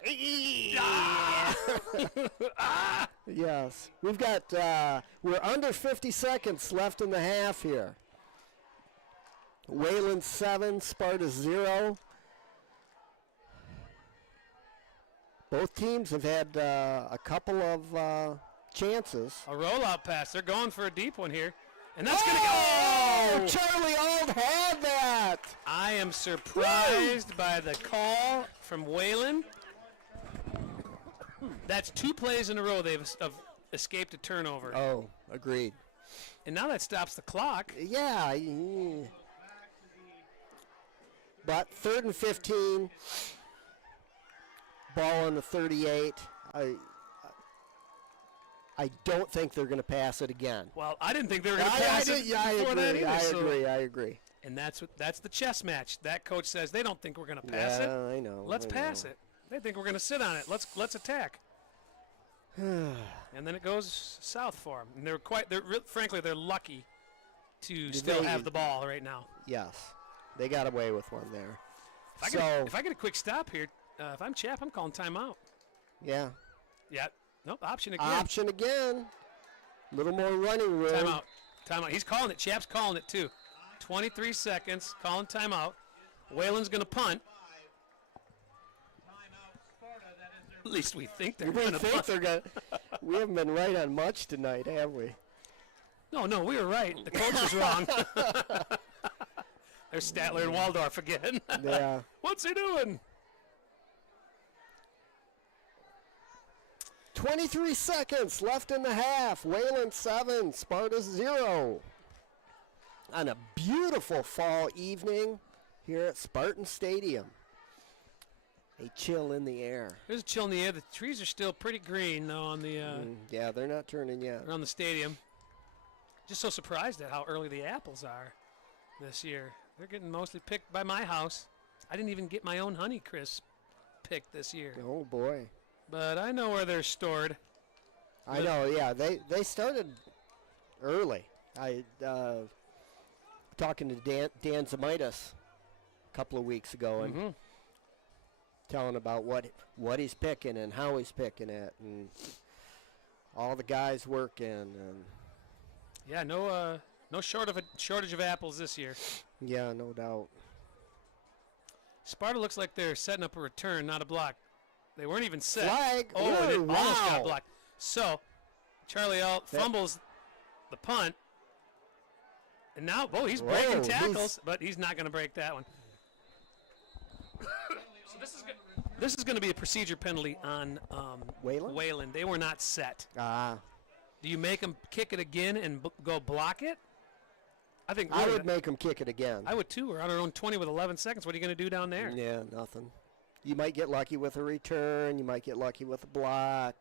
Yes. We've got we're under 50 seconds left in the half here. Wayland 7, Sparta 0. Both teams have had a couple of chances. A rollout pass. They're going for a deep one here. And that's going to go. Charlie Auld had that. I am surprised by the call from Wayland. That's 2 plays in a row they've escaped a turnover. Oh, agreed. And now that stops the clock. Yeah. But 3rd and 15. Ball on the 38. I don't think they're going to pass it again. Well, I didn't think they were going to pass it before that either. I agree. And that's the chess match. That coach says they don't think we're going to pass it. I know. Let's pass it. They think we're going to sit on it. Let's attack. And then it goes south for them. And frankly, they're lucky to still have the ball right now. Yes, they got away with one there. If I get a quick stop here, if I'm Chap, I'm calling timeout. Yeah. Yeah. Nope. Option again. Option again. A little more running room. Timeout. He's calling it. Chap's calling it too. 23 seconds. Calling timeout. Wayland's going to punt. At least we think they're going to punt. We haven't been right on much tonight, have we? No, we were right. The coach was wrong. There's Statler and Waldorf again. Yeah. What's he doing? 23 seconds left in the half. Wayland 7, Sparta 0. On a beautiful fall evening here at Spartan Stadium. A chill in the air. There's a chill in the air. The trees are still pretty green, though, on the yeah, they're not turning yet. around the stadium. Just so surprised at how early the apples are this year. They're getting mostly picked by my house. I didn't even get my own Honeycrisp picked this year. Oh, boy. But I know where they're stored. I know, yeah. They started early. I talking to Dan Zamitis a couple of weeks ago and telling about what he's picking and how he's picking it and all the guys working and yeah, no shortage of apples this year. Yeah, no doubt. Sparta looks like they're setting up a return, not a block. They weren't even set. Flag. Oh, and it almost got blocked. So, Charlie Alt fumbles the punt. And now, he's breaking tackles, but he's not going to break that one. So this is going to be a procedure penalty on Wayland. They were not set. Do you make them kick it again and go block it? I would make them kick it again. I would too. We're on our own 20 with 11 seconds. What are you going to do down there? Yeah, nothing. You might get lucky with a return. You might get lucky with a block.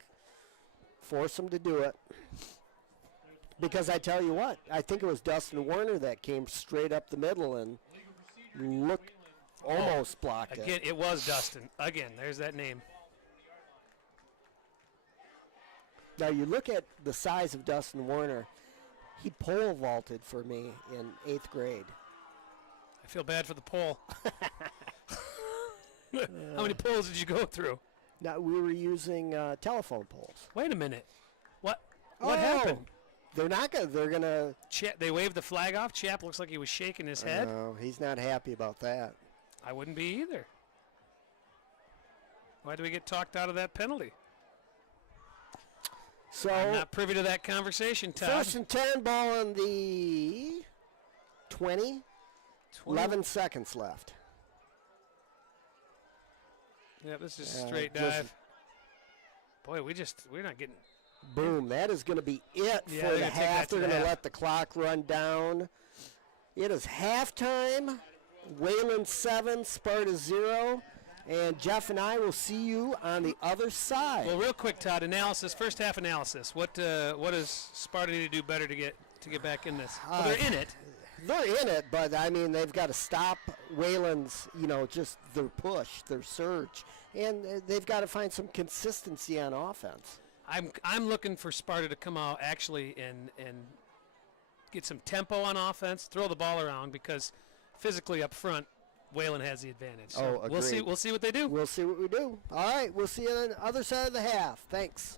Force them to do it. Because I tell you what, I think it was Dustin Warner that came straight up the middle and almost blocked it. Again, it was Dustin. Again, there's that name. Now you look at the size of Dustin Warner. He pole vaulted for me in 8th grade. I feel bad for the pole. How many poles did you go through? No, we were using telephone poles. Wait a minute. What happened? They're not going to. They're going to. They waved the flag off. Chap looks like he was shaking his head. No, he's not happy about that. I wouldn't be either. Why do we get talked out of that penalty? So I'm not privy to that conversation, Todd. 1st and 10, ball on the 20. 11 seconds left. Yeah, this is a straight dive. Boy, we're not getting. Boom, that is going to be it for the half. They're going to let the clock run down. It is halftime. Wayland 7, Sparta 0. And Jeff and I will see you on the other side. Well, real quick, Todd, first half analysis. What does Sparta need to do better to get back in this? Well, they're in it. They're in it, but, I mean, they've got to stop Wayland's, just their push, their surge. And they've got to find some consistency on offense. I'm looking for Sparta to come out actually and get some tempo on offense, throw the ball around, because physically up front, Wayland has the advantage. Oh, So we'll see. agreed. We'll see what they do. We'll see what we do. All right, we'll see you on the other side of the half. Thanks.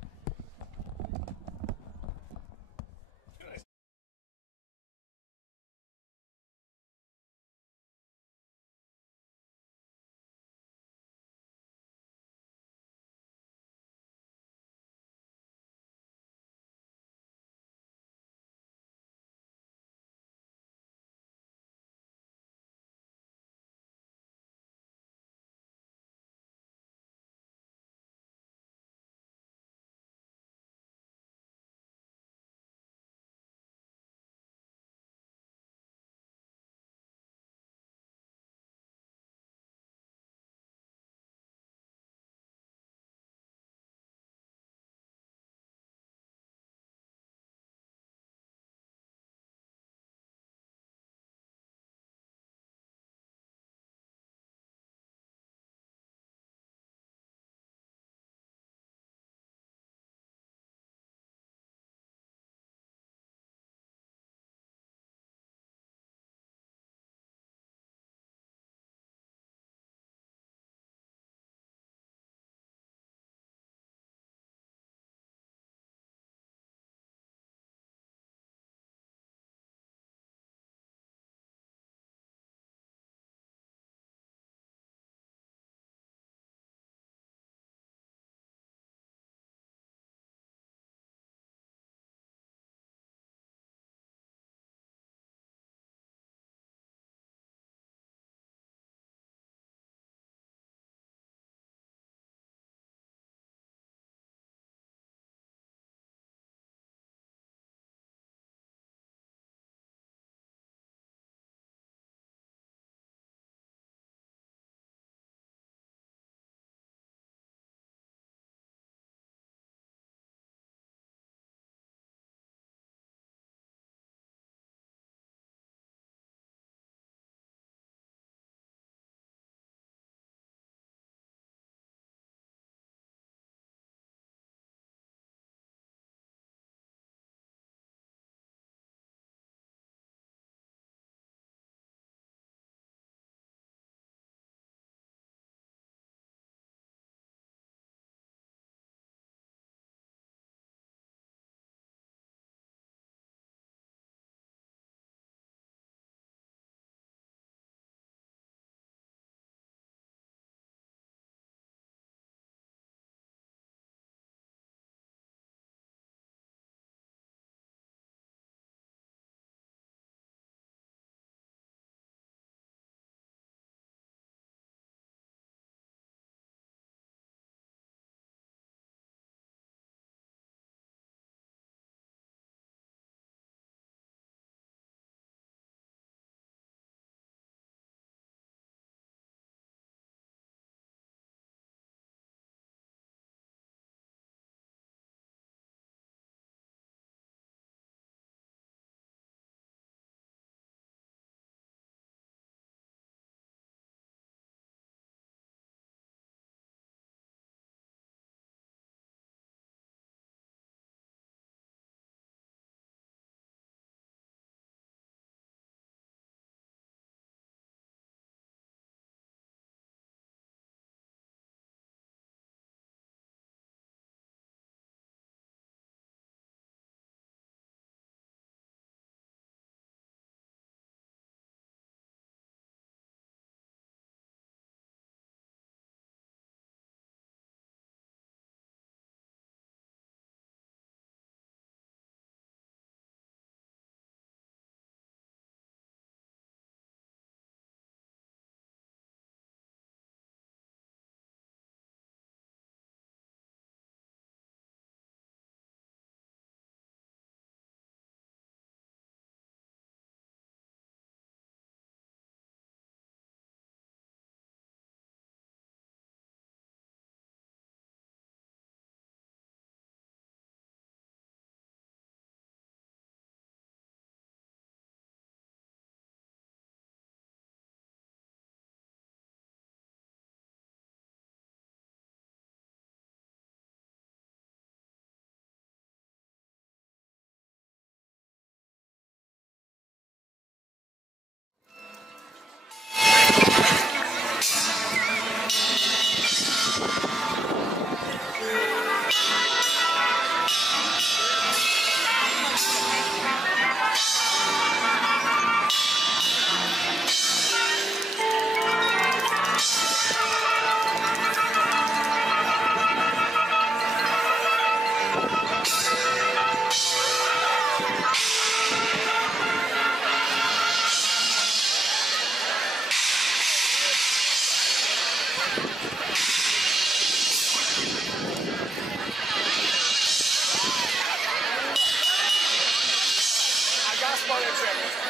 Spartan champions.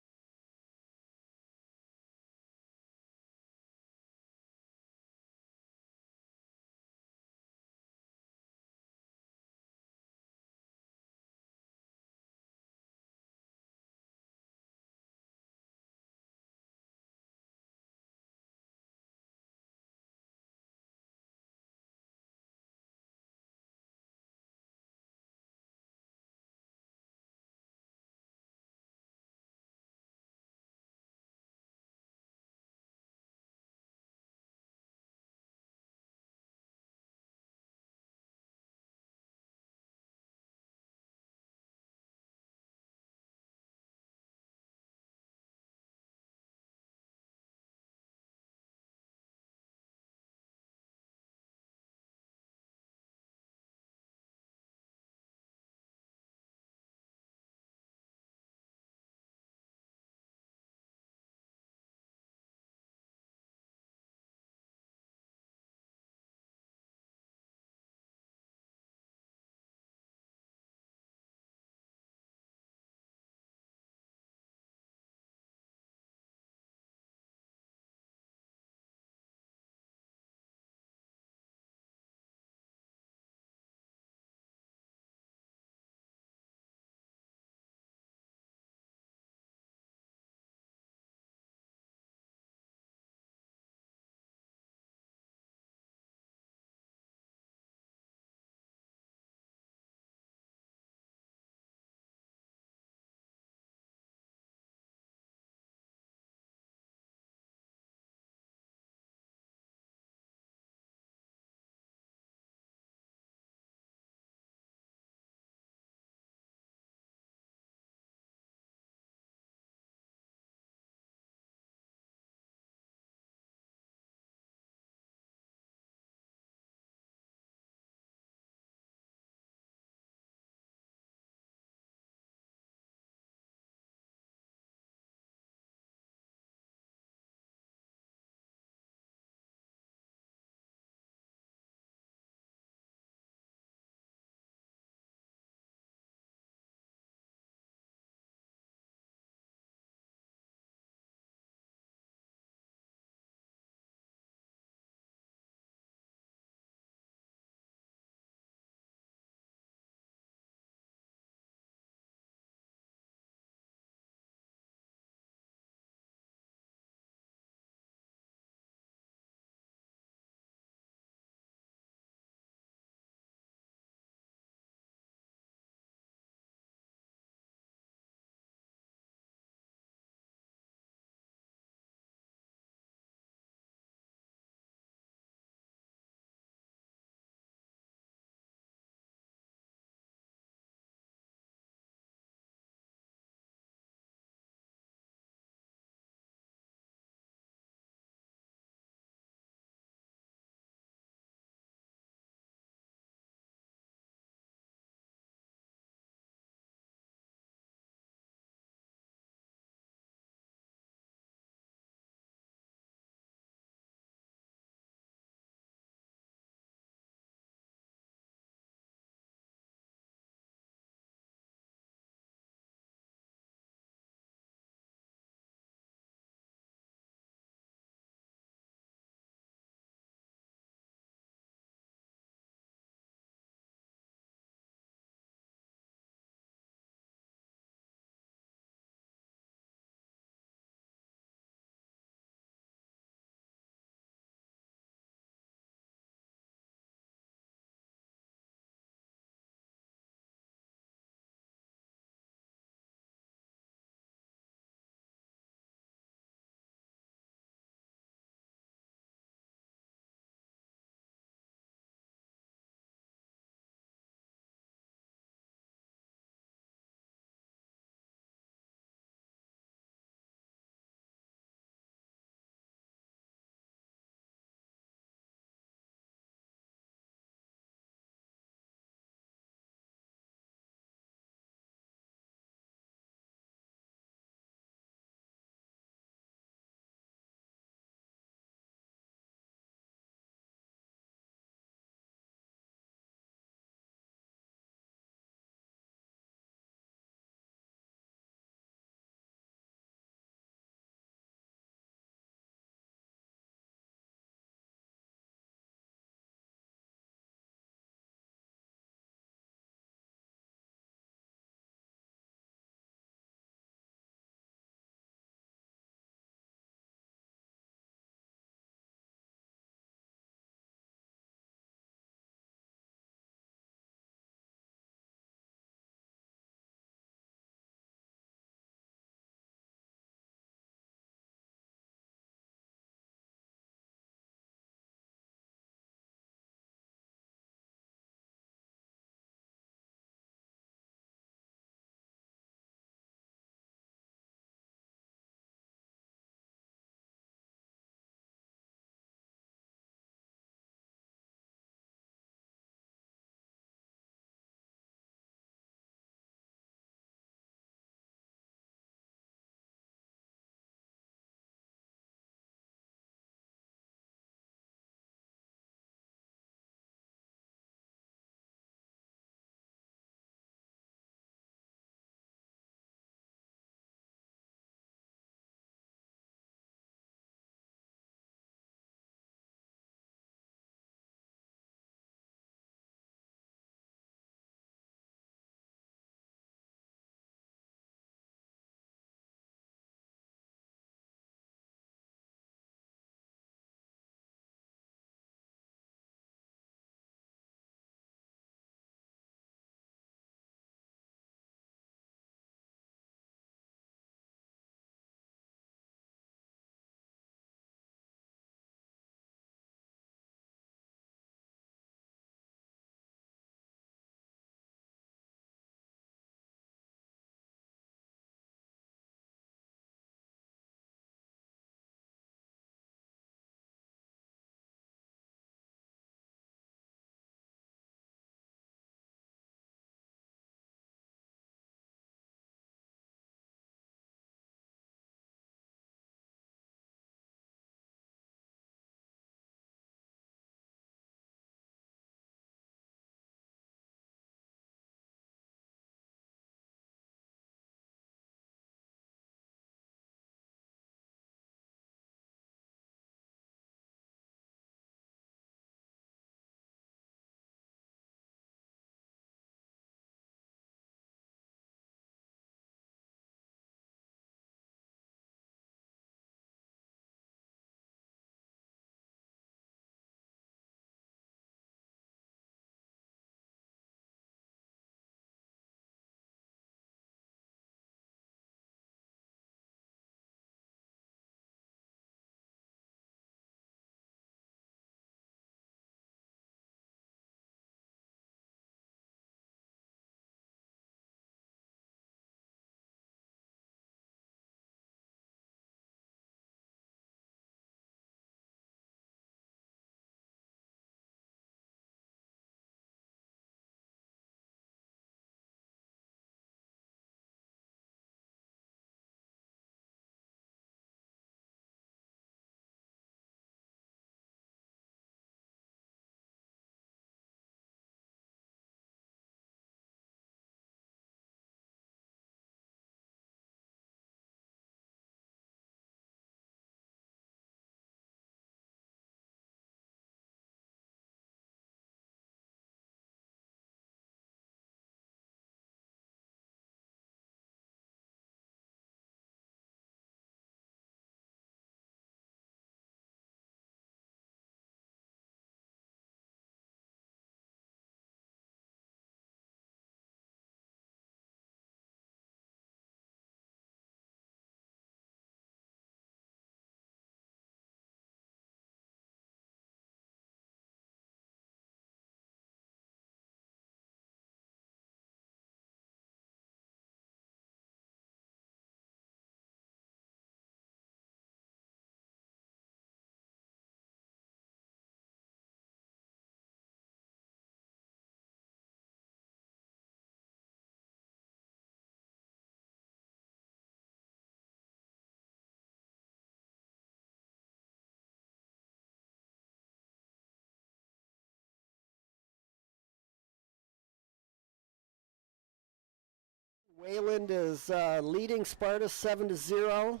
Wayland is leading Sparta 7-0.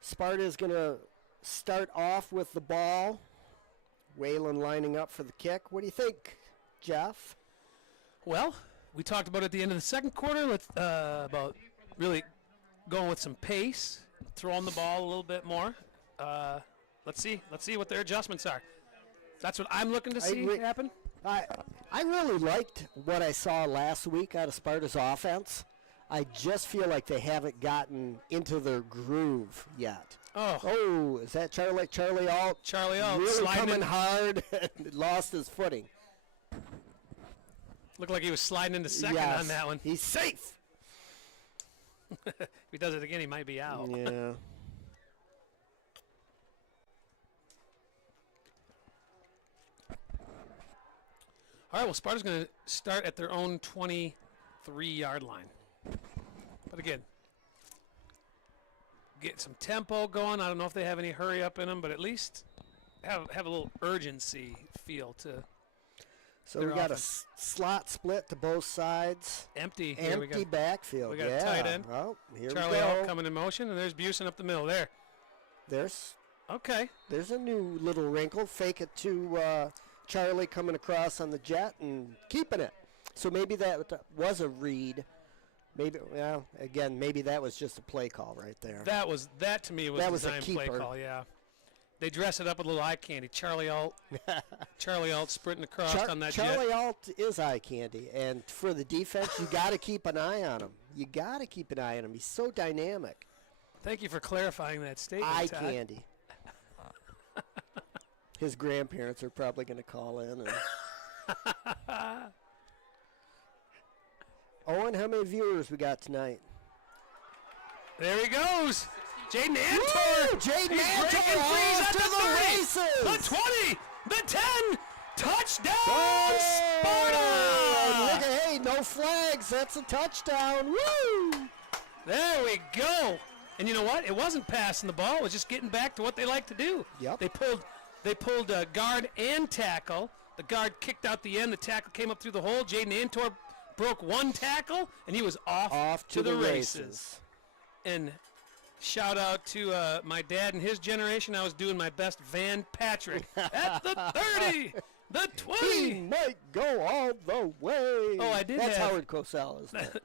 Sparta is going to start off with the ball. Wayland lining up for the kick. What do you think, Jeff? Well, we talked about at the end of the second quarter about really going with some pace, throwing the ball a little bit more. Let's see what their adjustments are. That's what I'm looking to see happen. I really liked what I saw last week out of Sparta's offense. I just feel like they haven't gotten into their groove yet. Oh, is that Charlie Alt? Charlie Alt really sliding coming in. hard and lost his footing. Looked like he was sliding into second Yes, on that one. he's safe. If he does it again, he might be out. Yeah. All right, well, Sparta's going to start at their own 23-yard line. But again, get some tempo going. I don't know if they have any hurry up in them, but at least have a little urgency feel to So their we got offense. a slot split to both sides. Empty. Here Empty backfield. we got a yeah. tight end. Well, here Charlie we go. Alt coming in motion, and there's Busen up the middle there. There's Okay. a new little wrinkle. Fake it to Charlie coming across on the jet and keeping it. So maybe that was a read. Maybe, well, again, maybe that was just a play call right there. That to me was That a was a design play keeper. call, yeah. They dress it up with a little eye candy. Charlie Alt sprinting across on that jet. Charlie Alt is eye candy, and for the defense, you got to keep an eye on him. You got to keep an eye on him. He's so dynamic. Thank you for clarifying that statement, Eye Todd. candy. His grandparents are probably going to call in. And Owen, how many viewers we got tonight? There he goes. Jaden Woo! Antor. Jaden He's Antor breaking off frees at to the the 30, races. the 20, the 10. Touchdown, Oh, Sparta! look at, hey, no flags. That's a touchdown. Woo! There we go. And you know what? It wasn't passing the ball. It was just getting back to what they like to do. Yep. They pulled guard and tackle. The guard kicked out the end. The tackle came up through the hole. Jaden Antor broke one tackle, and he was off to the races. And shout out to my dad and his generation. I was doing my best Van Patrick at the 30, the 20. He might go all the way. Oh, I did That's have- Howard Cosell, isn't it?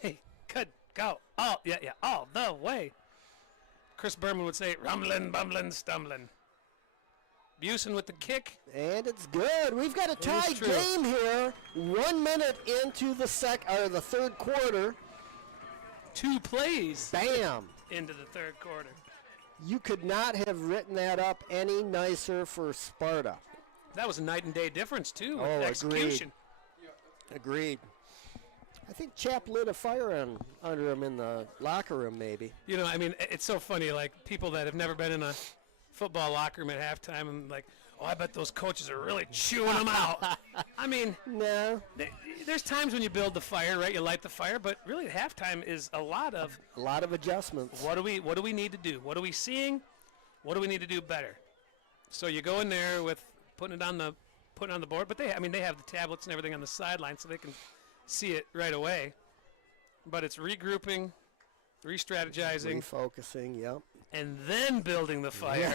Hey, could go all, yeah, all the way. Chris Berman would say, rumbling, bumbling, stumbling. Busen with the kick. And it's good. We've got a is tie true. game here. 1 minute into the the third quarter. 2 plays Bam. into the third quarter. You could not have written that up any nicer for Sparta. That was a night and day difference, too, with Oh, agreed. execution. Agreed. I think Chap lit a fire under him in the locker room, maybe. You know, I mean, it's so funny, like, people that have never been in a football locker room at halftime and like, oh, I bet those coaches are really chewing them out. I mean, No. there's times when you build the fire, right? You light the fire, but really halftime is a lot of A lot of adjustments. what do we need to do? What are we seeing? What do we need to do better? So you go in there with putting it on the board, but they have the tablets and everything on the sideline so they can see it right away. But it's regrouping, re-strategizing, Refocusing, yep. and then building the fire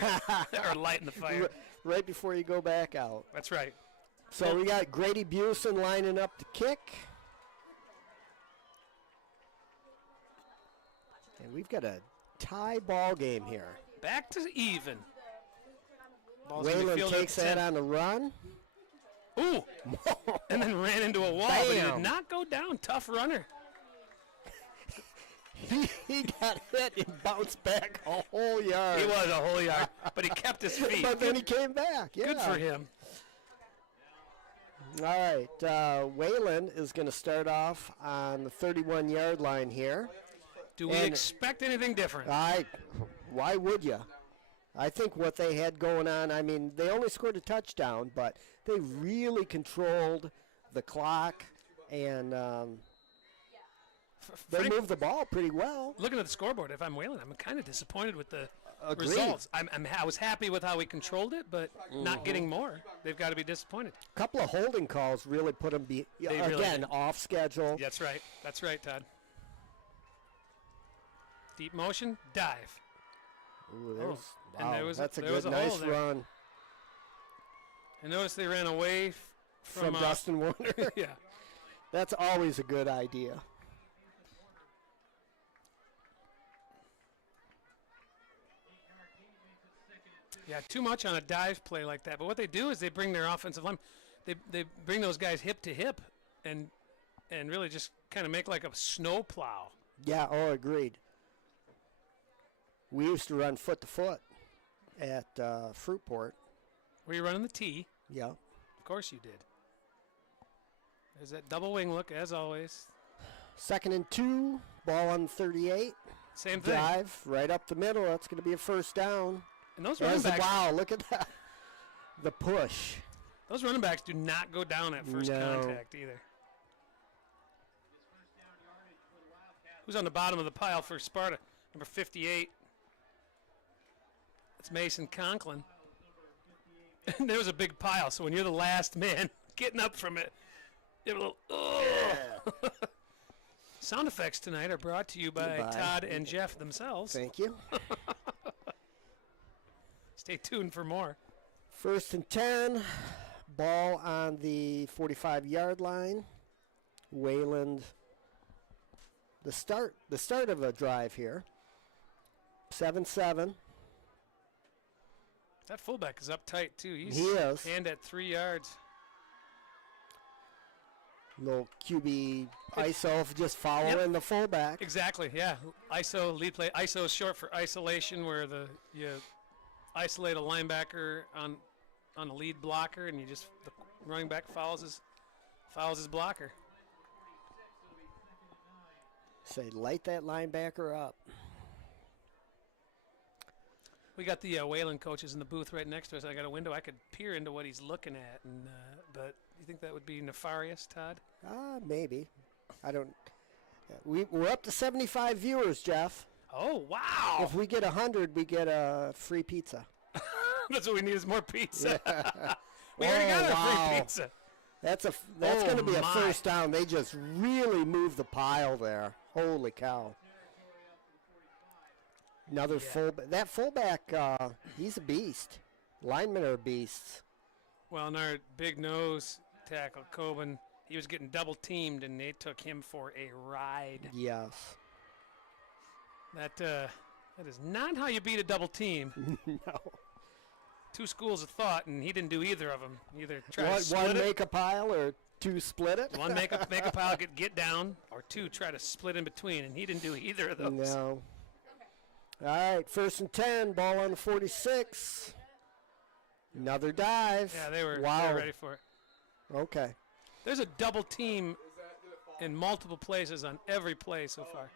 or lighting the fire. Right before you go back out. That's right. So we got Grady Busen lining up to kick. And we've got a tie ball game here. Back to even. Ball's gonna be Wayland fielded at takes the that 10. on the run. Ooh! And then ran into a wall, but he Bam. did not go down. Tough runner. He got hit and bounced back a whole yard. He was a whole yard, but he kept his feet. But then he came back. Yeah. Good for him. All right. Wayland is going to start off on the 31-yard line here. Do we And- expect anything different? Why would you? I think what they had going on, I mean, they only scored a touchdown, but they really controlled the clock, and they Frank, moved the ball pretty well. looking at the scoreboard, if I'm Wayland, I'm kind of disappointed with the Agreed. results. I was happy with how we controlled it, but not getting more. They've got to be disappointed. A couple of holding calls really put them, really again, did. off schedule. That's right. That's right, Todd. Deep motion, dive. Ooh, there's, and wow, there was that's a there was good, a hole nice there. run And notice they ran away from Dustin Warner. yeah. That's always a good idea. Yeah, too much on a dive play like that. But what they do is they bring their offensive line, they bring those guys hip to hip, and really just kind of make like a snow plow. Yeah, oh, agreed. We used to run foot to foot at Fruitport. Were you running the T? Yeah. Of course you did. There's that double wing look, as always. 2nd and 2, ball on 38. Same thing. Drive right up the middle. That's going to be a first down. And those running backs, wow, look at that. The push. those running backs do not go down at first contact either. Who's on the bottom of the pile for Sparta? Number 58. It's Mason Conklin. And there was a big pile, so when you're the last man getting up from it, you're a little, Yeah. Sound effects tonight are brought to you by Goodbye. Todd and Jeff themselves. Thank you. Stay tuned for more. 1st and 10, ball on the 45-yard line. Wayland, the start of a drive here. 7-7. That fullback is up tight, too. He's He is. hand at 3 yards. Little QB ISO just following the fullback. Exactly, yeah. ISO, lead play. ISO is short for isolation, where you isolate a linebacker on a lead blocker, and the running back follows his blocker. Say, light that linebacker up. We got the Wayland coaches in the booth right next to us. I got a window. I could peer into what he's looking at, but you think that would be nefarious, Todd? Maybe. I don't. We're up to 75 viewers, Jeff. Oh, wow. If we get 100, we get a free pizza. That's what we need is more pizza. Yeah. We already got Oh, our wow. free pizza. That's Oh, going to be a my. first down. They just really moved the pile there. Holy cow. Another fullback. That fullback, he's a beast. Linemen are beasts. Well, and our big nose tackle, Coben, he was getting double teamed, and they took him for a ride. Yes. That is not how you beat a double team. No. Two schools of thought, and he didn't do either of them. Either try to One split it, make a pile or two split it. one make a pile, get down, or two try to split in between, and he didn't do either of those. No. All right, 1st and 10, ball on the 46. Another dive. Yeah, they were ready for it. Okay. There's a double team in multiple places on every play so far.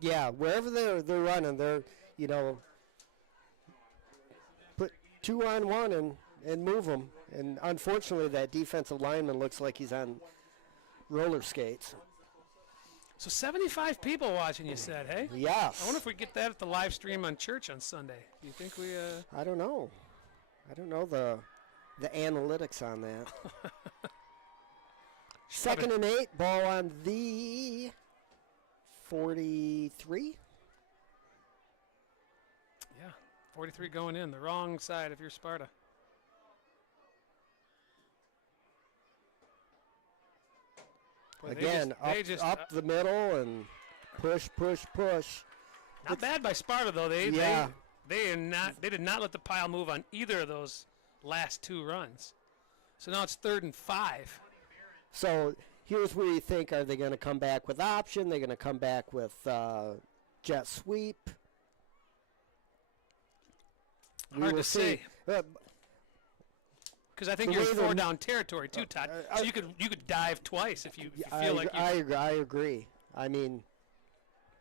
Yeah, wherever they're running, they're, put 2 on 1 and move them. And unfortunately, that defensive lineman looks like he's on roller skates. So 75 people watching, you said, hey? Yes. I wonder if we get that at the live stream on church on Sunday. Do you think we... I don't know. I don't know the analytics on that. 2nd and 8, ball on the 43. Yeah, 43 going in. The wrong side if you're Sparta. Boy, Again, they just, up the middle and push. Not bad by Sparta, though. They did not let the pile move on either of those last 2 runs. So now it's 3rd and 5. So here's where you think, are they going to come back with option? They're going to come back with jet sweep? Hard to say. Because I think The you're way in they're 4-down territory too, Todd. So you could dive twice if you feel like you. I agree. I mean,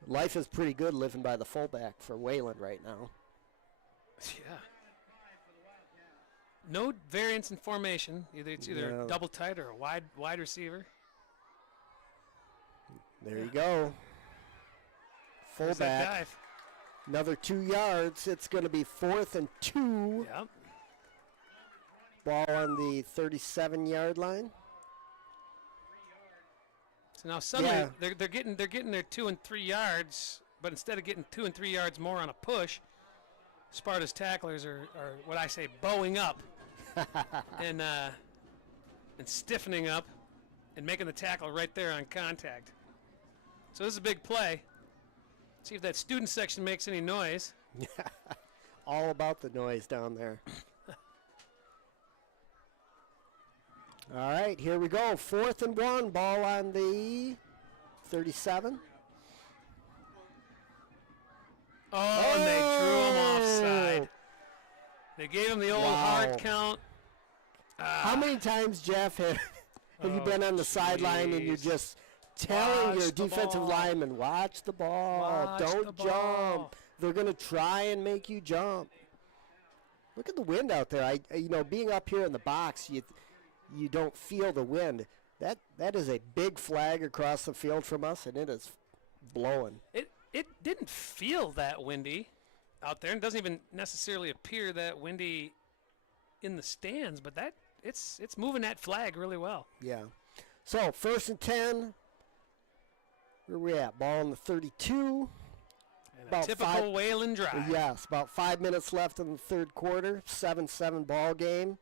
life is pretty good living by the fullback for Wayland right now. Yeah. No variance in formation. It's either No. double tight or a wide receiver. There you go. There's that Fullback. dive. Another 2 yards. It's going to be 4th and 2. Yep. Ball on the 37-yard line. So now suddenly Yeah. they're getting their 2 and 3 yards, but instead of getting 2 and 3 yards more on a push, Sparta's tacklers are what I say bowing up and stiffening up and making the tackle right there on contact. So this is a big play. See if that student section makes any noise. All about the noise down there. All right, here we go. 4th and 1, ball on the 37. Oh, and they drew him offside. They gave him the old hard count. How many times, Jeff, have you been on the sideline and you're just telling Watch your the defensive ball. lineman, watch the ball, Watch don't the jump. ball. They're going to try and make you jump. Look at the wind out there. Being up here in the box, you don't feel the wind. That is a big flag across the field from us, and it is blowing. It didn't feel that windy out there, and doesn't even necessarily appear that windy in the stands, but it's moving that flag really well. Yeah. So 1st and 10. Where we at? Ball on the 32. And About a typical Wayland drive. Yes, about 5 minutes left in the third quarter. 7-7 ball game.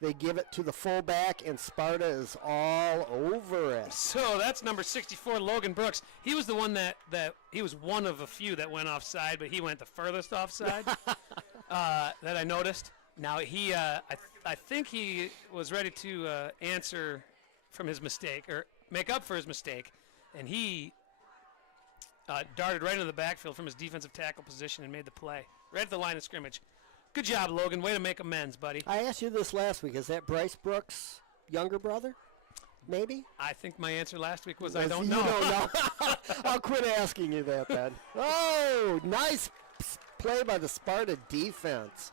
They give it to the fullback, and Sparta is all over it. So that's number 64, Logan Brooks. He was the one that he was one of a few that went offside, but he went the furthest offside that I noticed. Now I think he was ready to answer from his mistake or make up for his mistake, and he darted right into the backfield from his defensive tackle position and made the play right at the line of scrimmage. Good job, Logan. Way to make amends, buddy. I asked you this last week. Is that Bryce Brooks' younger brother? Maybe? I think my answer last week was I don't You know. don't know. I'll quit asking you that then. Oh, nice play by the Sparta defense.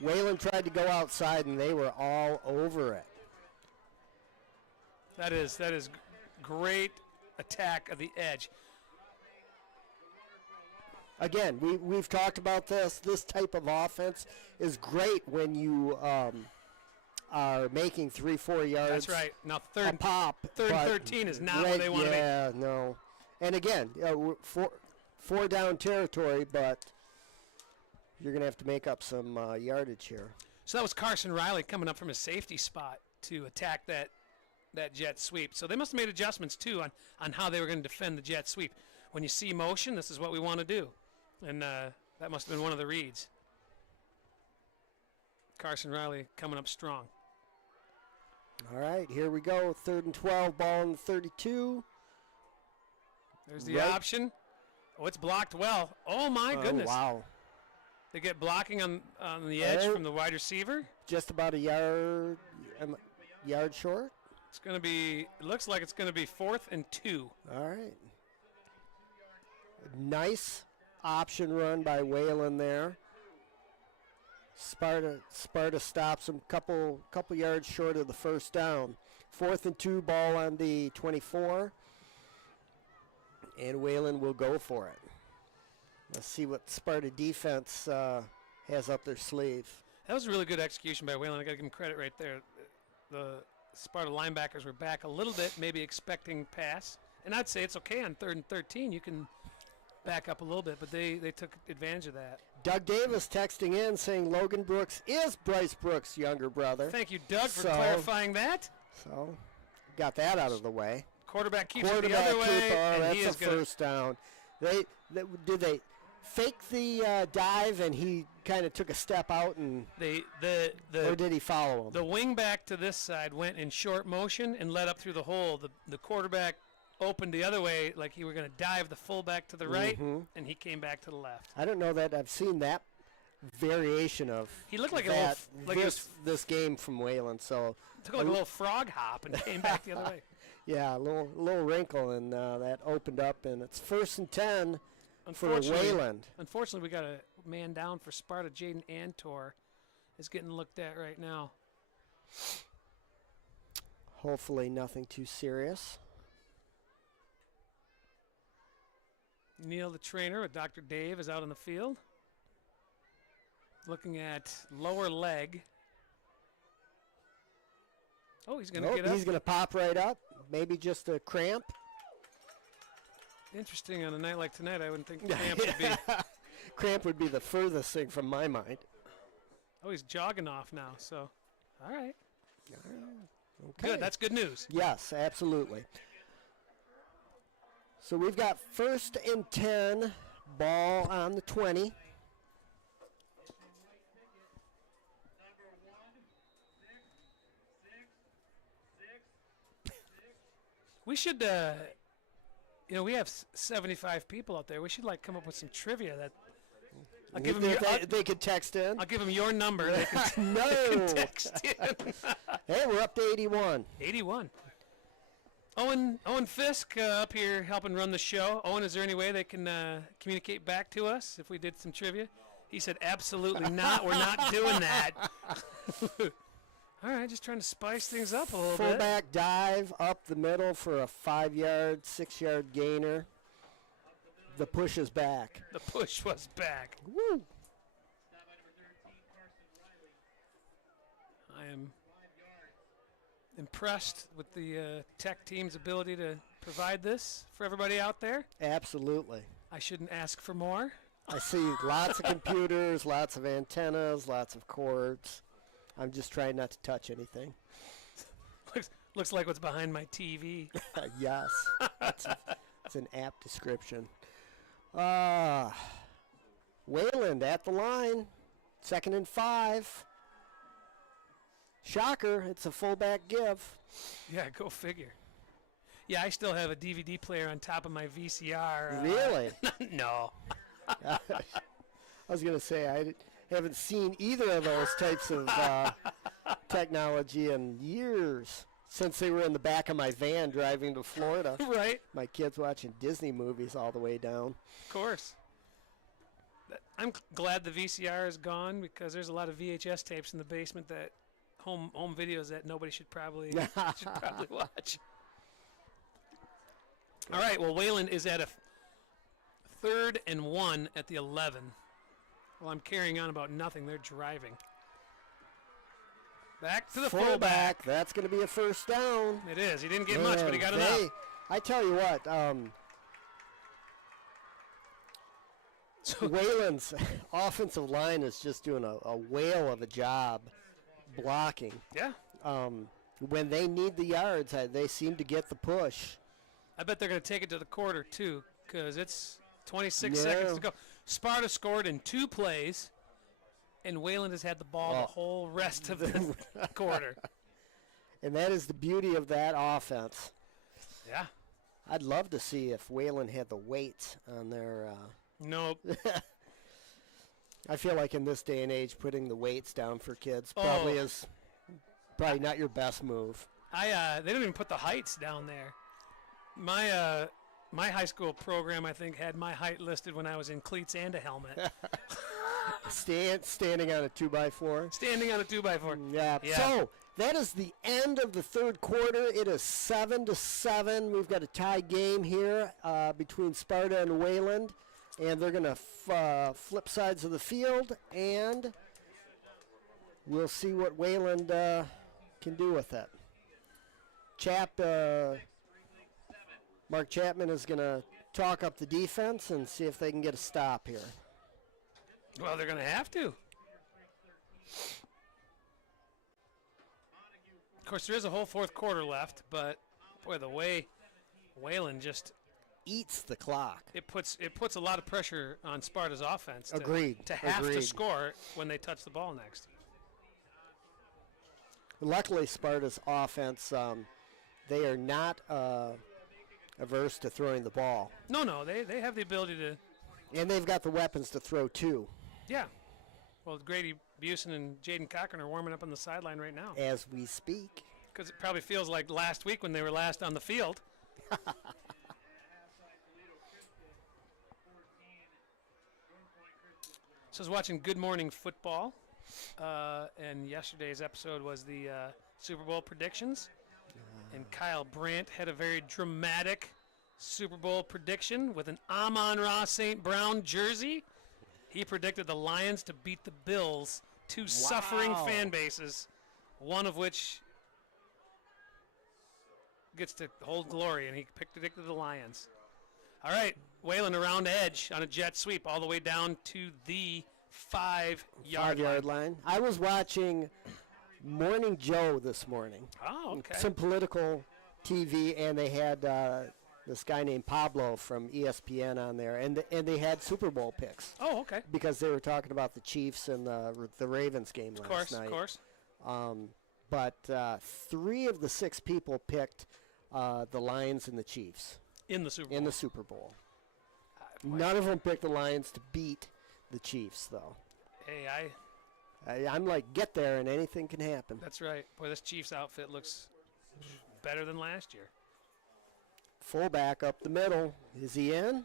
Wayland tried to go outside, and they were all over it. That is great attack of the edge. Again, we've talked about this. This type of offense is great when you are making 3-4 yards. That's right. Now A third pop. and but 13 is not where they want to be. Yeah, no. And again, four down territory, but you're going to have to make up some yardage here. So that was Carson Riley coming up from his safety spot to attack that jet sweep. So they must have made adjustments, too, on how they were going to defend the jet sweep. When you see motion, this is what we want to do. And that must have been one of the reads. Carson Riley coming up strong. All right, here we go. 3rd and 12, ball on the 32. There's the option. Oh, it's blocked well. Oh, my goodness. Wow. They get blocking on the edge from the wide receiver. Just about a yard short. It's going to be, it looks like it's going to be 4th and 2. All right. Nice option run by Wayland there. Sparta stops him couple yards short of the first down. 4th and 2, ball on the 24. And Wayland will go for it. Let's see what Sparta defense has up their sleeve. That was a really good execution by Wayland. I got to give him credit right there. The Sparta linebackers were back a little bit, maybe expecting pass. And I'd say it's okay on 3rd and 13. You can back up a little bit, but they took advantage of that. Doug Davis texting in saying Logan Brooks is Bryce Brooks' younger brother. Thank you, Doug, for clarifying that. So, got that out of the way. Quarterback keeps it the other way, and that's he a is going first down. Did they fake the dive and he kind of took a step out and or did he follow him? The wing back to this side went in short motion and led up through the hole. The quarterback opened the other way like he were going to dive the fullback to the right, and he came back to the left. I don't know that I've seen that variation of He looked like that, this game from Wayland. So took like a little frog hop and came back the other way. Yeah, a little wrinkle, and that opened up, and it's 1st and 10 for Wayland. Unfortunately, we got a man down for Sparta. Jaden Antor is getting looked at right now. Hopefully nothing too serious. Neil, the trainer, with Dr. Dave, is out on the field. Looking at lower leg. Oh, he's going to get up. He's going to pop right up. Maybe just a cramp. interesting on a night like tonight. I wouldn't think Cramp would be. Cramp would be the furthest thing from my mind. Oh, he's jogging off now. So, all right. Okay. Good. That's good news. Yes, absolutely. So we've got 1st and 10, ball on the 20. We should, we have 75 people out there. We should come up with some trivia that. I'll give them They could text in. I'll give them your number. They can, No. they can text in. Hey, we're up to 81. 81. Owen Fisk up here helping run the show. Owen, is there any way they can communicate back to us if we did some trivia? He said, absolutely not. We're not doing that. All right, just trying to spice things up a little bit. Fullback dive up the middle for a 5-yard, 6-yard gainer. The push is back. The push was back. Woo! I am impressed with the tech team's ability to provide this for everybody out there. Absolutely. I shouldn't ask for more. I see lots of computers, lots of antennas, lots of cords. I'm just trying not to touch anything. Looks like what's behind my TV. Yes. It's an apt description. Wayland at the line. 2nd and 5. Shocker, it's a fullback give. Yeah, go figure. Yeah, I still have a DVD player on top of my VCR. Really? No. I was going to say, I haven't seen either of those types of technology in years, since they were in the back of my van driving to Florida. Right. My kids watching Disney movies all the way down. Of course. I'm glad the VCR is gone because there's a lot of VHS tapes in the basement that home videos that nobody should probably watch. All right, well, Wayland is at a 3rd and 1 at the 11. Well, I'm carrying on about nothing. They're driving. Back to the fullback. That's going to be a first down. It is. He didn't get much, but he got enough. I tell you what, Wayland's offensive line is just doing a whale of a job blocking. Yeah. When they need the yards, they seem to get the push. I bet they're going to take it to the quarter, too, because it's 26 seconds to go. Sparta scored in 2 plays, and Wayland has had the ball the whole rest of the quarter. And that is the beauty of that offense. Yeah. I'd love to see if Wayland had the weights on their... Nope. I feel like in this day and age, putting the weights down for kids probably not your best move. They don't even put the heights down there. My high school program, I think, had my height listed when I was in cleats and a helmet. Standing on a 2x4. Standing on a 2x4. Yeah. So that is the end of the 3rd quarter. It is 7-7. We've got a tie game here between Sparta and Wayland, and they're going to flip sides of the field, and we'll see what Wayland can do with it. Mark Chapman is going to talk up the defense and see if they can get a stop here. Well, they're going to have to. Of course, there is a whole 4th quarter left, but boy, the way Wayland just eats the clock. It puts a lot of pressure on Sparta's offense. Agreed. To have to score when they touch the ball next. Luckily, Sparta's offense, they are not averse to throwing the ball. No, they have the ability to. And they've got the weapons to throw, too. Yeah. Well, Grady Busen and Jaden Cochran are warming up on the sideline right now. As we speak. Because it probably feels like last week when they were last on the field. So I was watching Good Morning Football, and yesterday's episode was the Super Bowl predictions. And Kyle Brandt had a very dramatic Super Bowl prediction with an Amon-Ra St. Brown jersey. He predicted the Lions to beat the Bills, 2 suffering fan bases, one of which gets to hold glory, and he predicted the Lions. All right, Wayland around edge on a jet sweep all the way down to the 5-yard line. 5-yard line. I was watching Morning Joe this morning. Oh, okay. Some political TV, and they had this guy named Pablo from ESPN on there, and they had Super Bowl picks Oh, okay. because they were talking about the Chiefs and the Ravens game last night. Of course. But 3 of the 6 people picked the Lions and the Chiefs In the Super Bowl. in the Super Bowl. None of them picked the Lions to beat the Chiefs, though. Hey, I'm like, get there and anything can happen. that's right. Boy, this Chiefs outfit looks better than last year. Fullback up the middle. Is he in?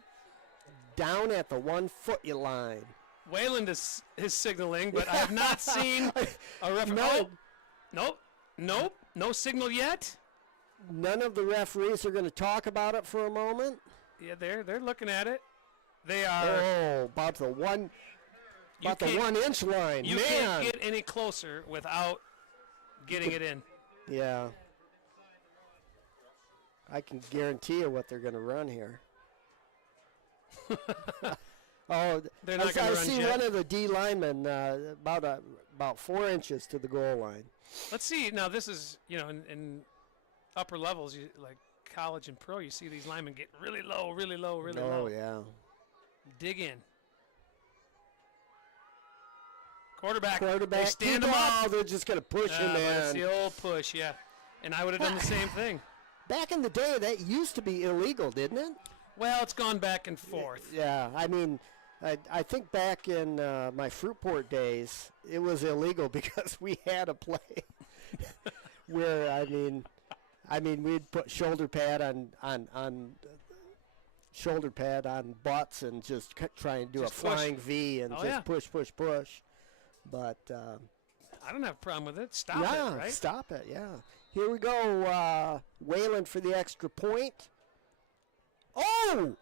Down at the 1-foot line. Wayland is signaling, but I have not seen a referee. No. Oh, nope. No signal yet. None of the referees are going to talk about it for a moment. Yeah, they're looking at it. They are. Oh, about the 1-inch line. You Man. can't get any closer without getting it in. Yeah. I can guarantee you what they're going to run here. Oh, They're not I gonna run see jet. one of the D linemen about 4 inches to the goal line. Let's see. Now, this is, in upper levels, like college and pro, you see these linemen get really low, really low, really low. Oh, yeah. Dig in. Quarterback. Quarterback. They stand keep him it. up. They're just going to push him, But it's man. the old push, yeah. And I would have done the same thing. Back in the day, that used to be illegal, didn't it? Well, it's gone back and forth. Yeah, I mean, I think back in my Fruitport days, it was illegal because we had a play where, I mean, we'd put shoulder pad on butts and just try and do Just a flying push. V and Oh, just yeah. push. But I don't have a problem with it. Stop yeah, it, right? stop it. Yeah. Here we go. Wayland for the extra point. Oh!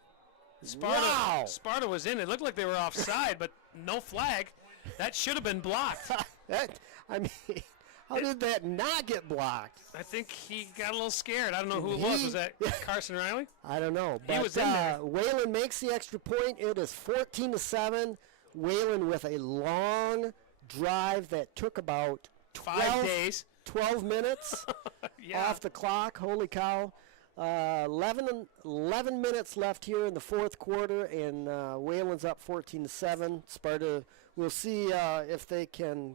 Wow! Sparta was in. It looked like they were offside, but no flag. That should have been blocked. How did that not get blocked? I think he got a little scared. I don't know who it was. Was that Carson Riley? I don't know. He But was in there. Wayland makes the extra point. It is 14-7. Wayland with a long drive that took about 5 days. 12 minutes Yeah. off the clock. Holy cow. 11 minutes left here in the fourth quarter, and Wayland's up 14-7. Sparta, we'll see if they can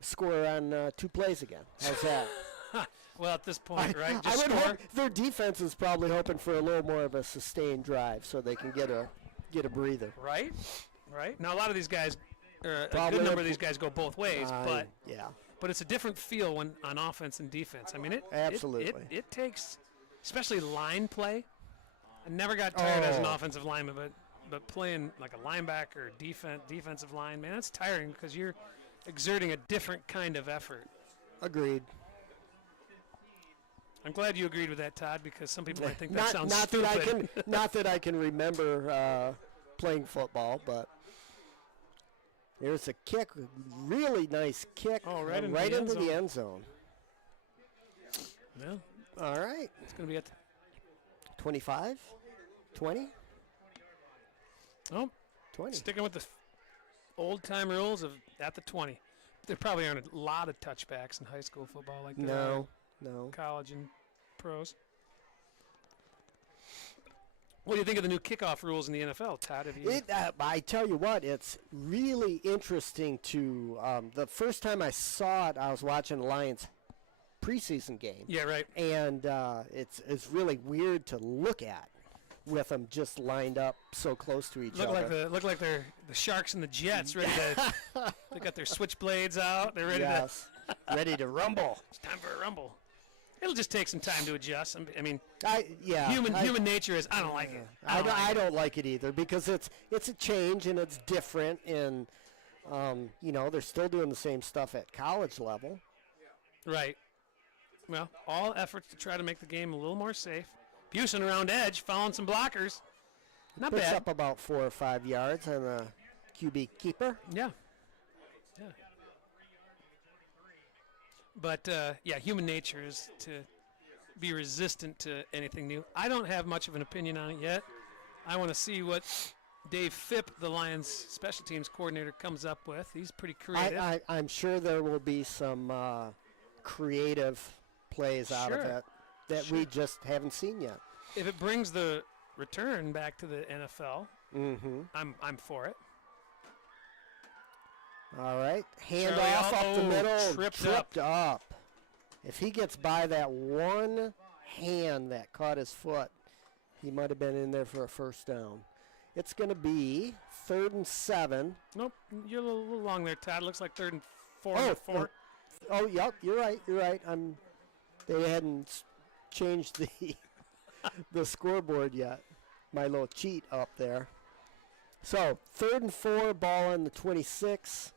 score on 2 plays again. How's that? Well, at this point, right? I Just would score. hope their defense is probably hoping for a little more of a sustained drive so they can get a breather. Right. Now, a lot of these guys, or a Probably good number a- of these guys go both ways, Yeah. but it's a different feel when on offense and defense. I mean, Absolutely. It takes, especially line play. I never got tired as an Oh. offensive lineman, but playing like a linebacker or defensive line, man, that's tiring because you're exerting a different kind of effort. Agreed. I'm glad you agreed with that, Todd, because some people might think that Not, sounds not stupid. that I can, not that I can remember playing football, but there's a kick, really nice kick, Oh, right into the end into the zone. end zone. Yeah, All right, it's going to be at 25, 20, oh, 20. sticking with the old-time rules of at the 20. There probably aren't a lot of touchbacks in high school football like there are No. in college and pros. What do you think of the new kickoff rules in the NFL, Todd? Have you? I tell you what, it's really interesting to. The first time I saw it, I was watching the Lions preseason game. Yeah, right. And it's really weird to look at with them just lined up so close to each Look other. like they're the Sharks and the Jets ready to. They got their switchblades out. They're ready Yes, ready to rumble. to. It's time for a rumble. It'll just take some time to adjust. I mean, Yeah. human nature is I don't like it. I don't like it either because it's a change and it's different and they're still doing the same stuff at college level. Right. Well, all efforts to try to make the game a little more safe. Busing around edge, following some blockers. Not Picks bad. up about 4 or 5 yards on the QB keeper. Yeah. But, human nature is to be resistant to anything new. I don't have much of an opinion on it yet. I want to see what Dave Phipp, the Lions special teams coordinator, comes up with. He's pretty creative. I'm sure there will be some creative plays out of it that we just haven't seen yet. If it brings the return back to the NFL, I'm for it. All right, hand Charlie off up the middle, tripped up. If he gets by that one hand that caught his foot, he might have been in there for a first down. It's going to be 3rd and 7. Nope, you're a little long there, Todd. Looks like 3rd and 4. Yep, you're right. They hadn't changed the the scoreboard yet. My little cheat up there. So 3rd and 4, ball on the 26.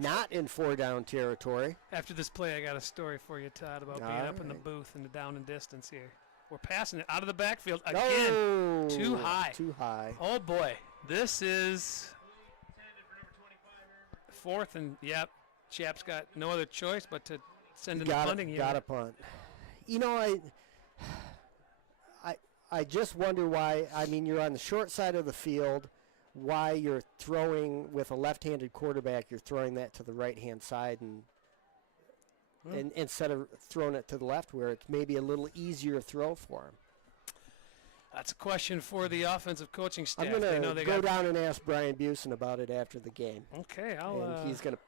Not in 4-down territory. After this play, I got a story for you, Todd, about being up in the booth in the down and distance here. We're passing it out of the backfield again. Oh, too high. Oh, boy. This is 4th and, Chap's got no other choice but to send in the punting unit. Got to punt. You know, I just wonder why. I mean, you're on the short side of the field. Why you're throwing with a left-handed quarterback, you're throwing that to the right-hand side and instead of throwing it to the left where it's maybe a little easier throw for him. That's a question for the offensive coaching staff. I'm going to go down and ask Brian Busson about it after the game. Okay, and he's going to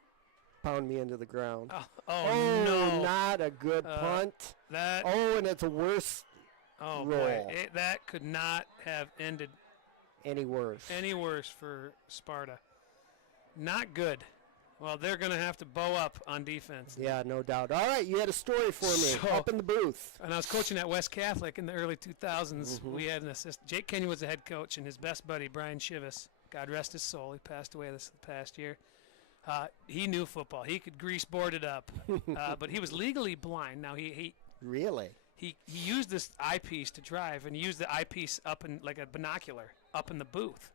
pound me into the ground. Oh, no. Not a good punt. And it's a worse roll. Boy. That could not have ended any worse for Sparta. Not good. Well, they're going to have to bow up on defense. Yeah, no doubt. All right, you had a story for me up in the booth. And I was coaching at West Catholic in the early 2000s. We had an assistant. Jake Kenyon was the head coach, and his best buddy, Brian Shivas, God rest his soul, he passed away this past year. He knew football. He could grease board it up. But he was legally blind. Now, he Really? He used this eyepiece to drive, and he used the eyepiece up in like a binocular up in the booth.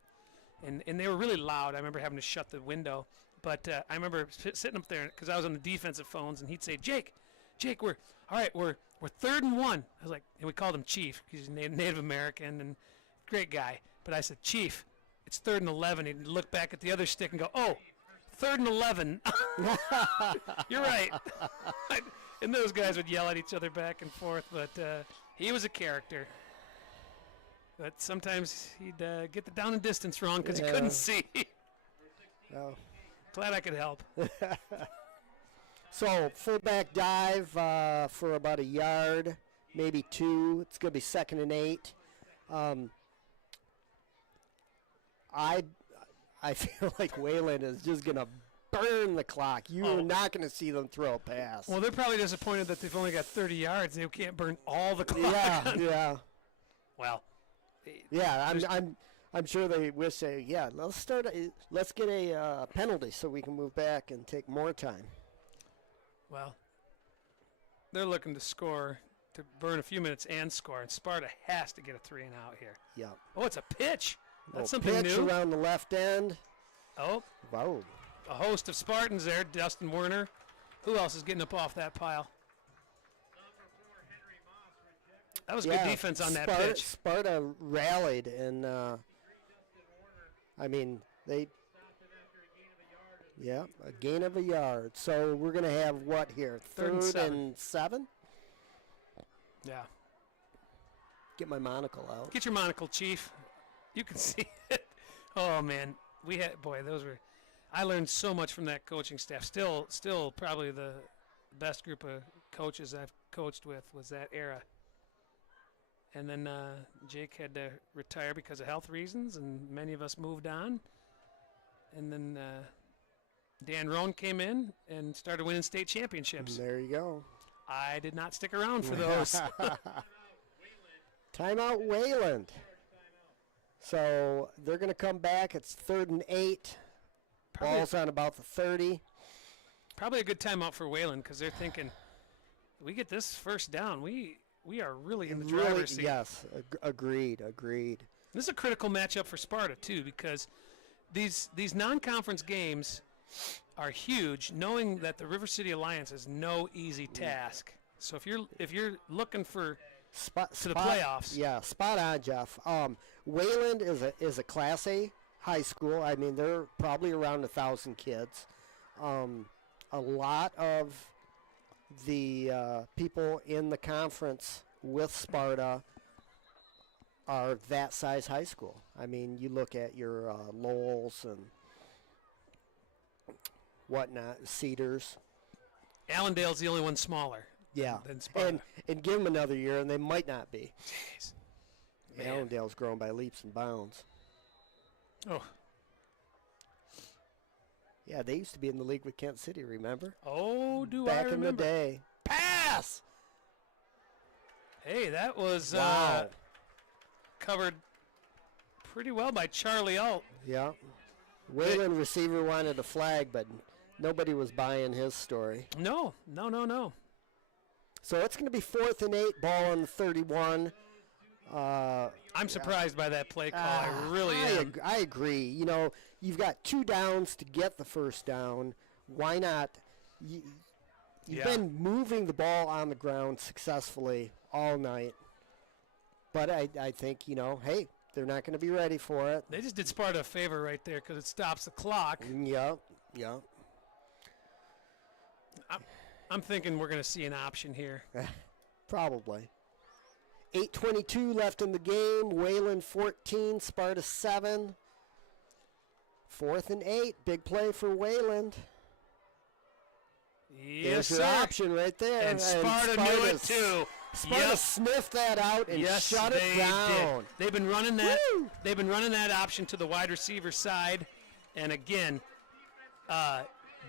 And they were really loud. I remember having to shut the window. But I remember sitting up there because I was on the defensive phones, and he'd say, Jake, we're 3rd and 1. I was like, and we called him Chief because he's Native American and great guy. But I said, Chief, it's 3rd and 11. He'd look back at the other stick and go, 3rd and 11. You're right. And those guys would yell at each other back and forth. But he was a character. But sometimes he'd get the down and distance wrong because he couldn't see. Oh. Glad I could help. So, fullback dive for about a yard, maybe 2. It's going to be 2nd and 8. I feel like Wayland is just going to burn the clock. You're not going to see them throw a pass. Well, they're probably disappointed that they've only got 30 yards. They can't burn all the clock. Yeah. Well. Yeah, I'm sure they wish let's get a penalty so we can move back and take more time. Well, they're looking to score, to burn a few minutes and score, and Sparta has to get a 3 and out here. Yeah. Oh, it's a pitch. That's something pitch new. Around the left end. Oh. Wow. A host of Spartans there, Dustin Werner. Who else is getting up off that pile? That was good defense on that pitch. Sparta rallied, and a gain of a yard. So we're going to have what here? 3rd and 7? Yeah. Get my monocle out. Get your monocle, Chief. You can see it. Oh, man. I learned so much from that coaching staff. Still probably the best group of coaches I've coached with was that era. And then Jake had to retire because of health reasons, and many of us moved on. And then Dan Rohn came in and started winning state championships. There you go. I did not stick around for those. Timeout Wayland. So they're going to come back. It's 3rd and 8. Ball's on about the 30. Probably a good timeout for Wayland because they're thinking, we get this first down, we are really in the driver's seat. Yes, agreed. This is a critical matchup for Sparta, too, because these non-conference games are huge, knowing that the River City Alliance is no easy task. So if you're looking for to the playoffs, Yeah, spot on, Jeff. Wayland is a Class A high school. I mean, they're probably around 1,000 kids. A lot of the people in the conference with Sparta are that size high school. I mean, you look at your Lowells and whatnot, Cedars. Allendale's the only one smaller. Yeah, than Sparta. and give them another year, and they might not be. Jeez. Man. Allendale's grown by leaps and bounds. Oh. Yeah, they used to be in the league with Kent City, remember? Oh, do Back I remember? in the day. Pass! Hey, that was Wow. covered pretty well by Charlie Alt. Yeah. Wayland receiver wanted a flag, but nobody was buying his story. No. So it's going to be 4th and 8, ball on the 31. I'm surprised by that play call. I really am. I agree. You know, you've got 2 downs to get the first down. Why not? You've been moving the ball on the ground successfully all night. But I think, you know, hey, they're not going to be ready for it. They just did Sparta a favor right there because it stops the clock. Yep. I'm thinking we're going to see an option here. Probably. 8:22 left in the game. Wayland 14, Sparta 7. 4th and 8. Big play for Wayland. Yes, There's your sir. option right there. And Sparta knew it too. Sparta sniffed that out and shut it down. Did. They've been running that. Woo! They've been running that option to the wide receiver side, and again,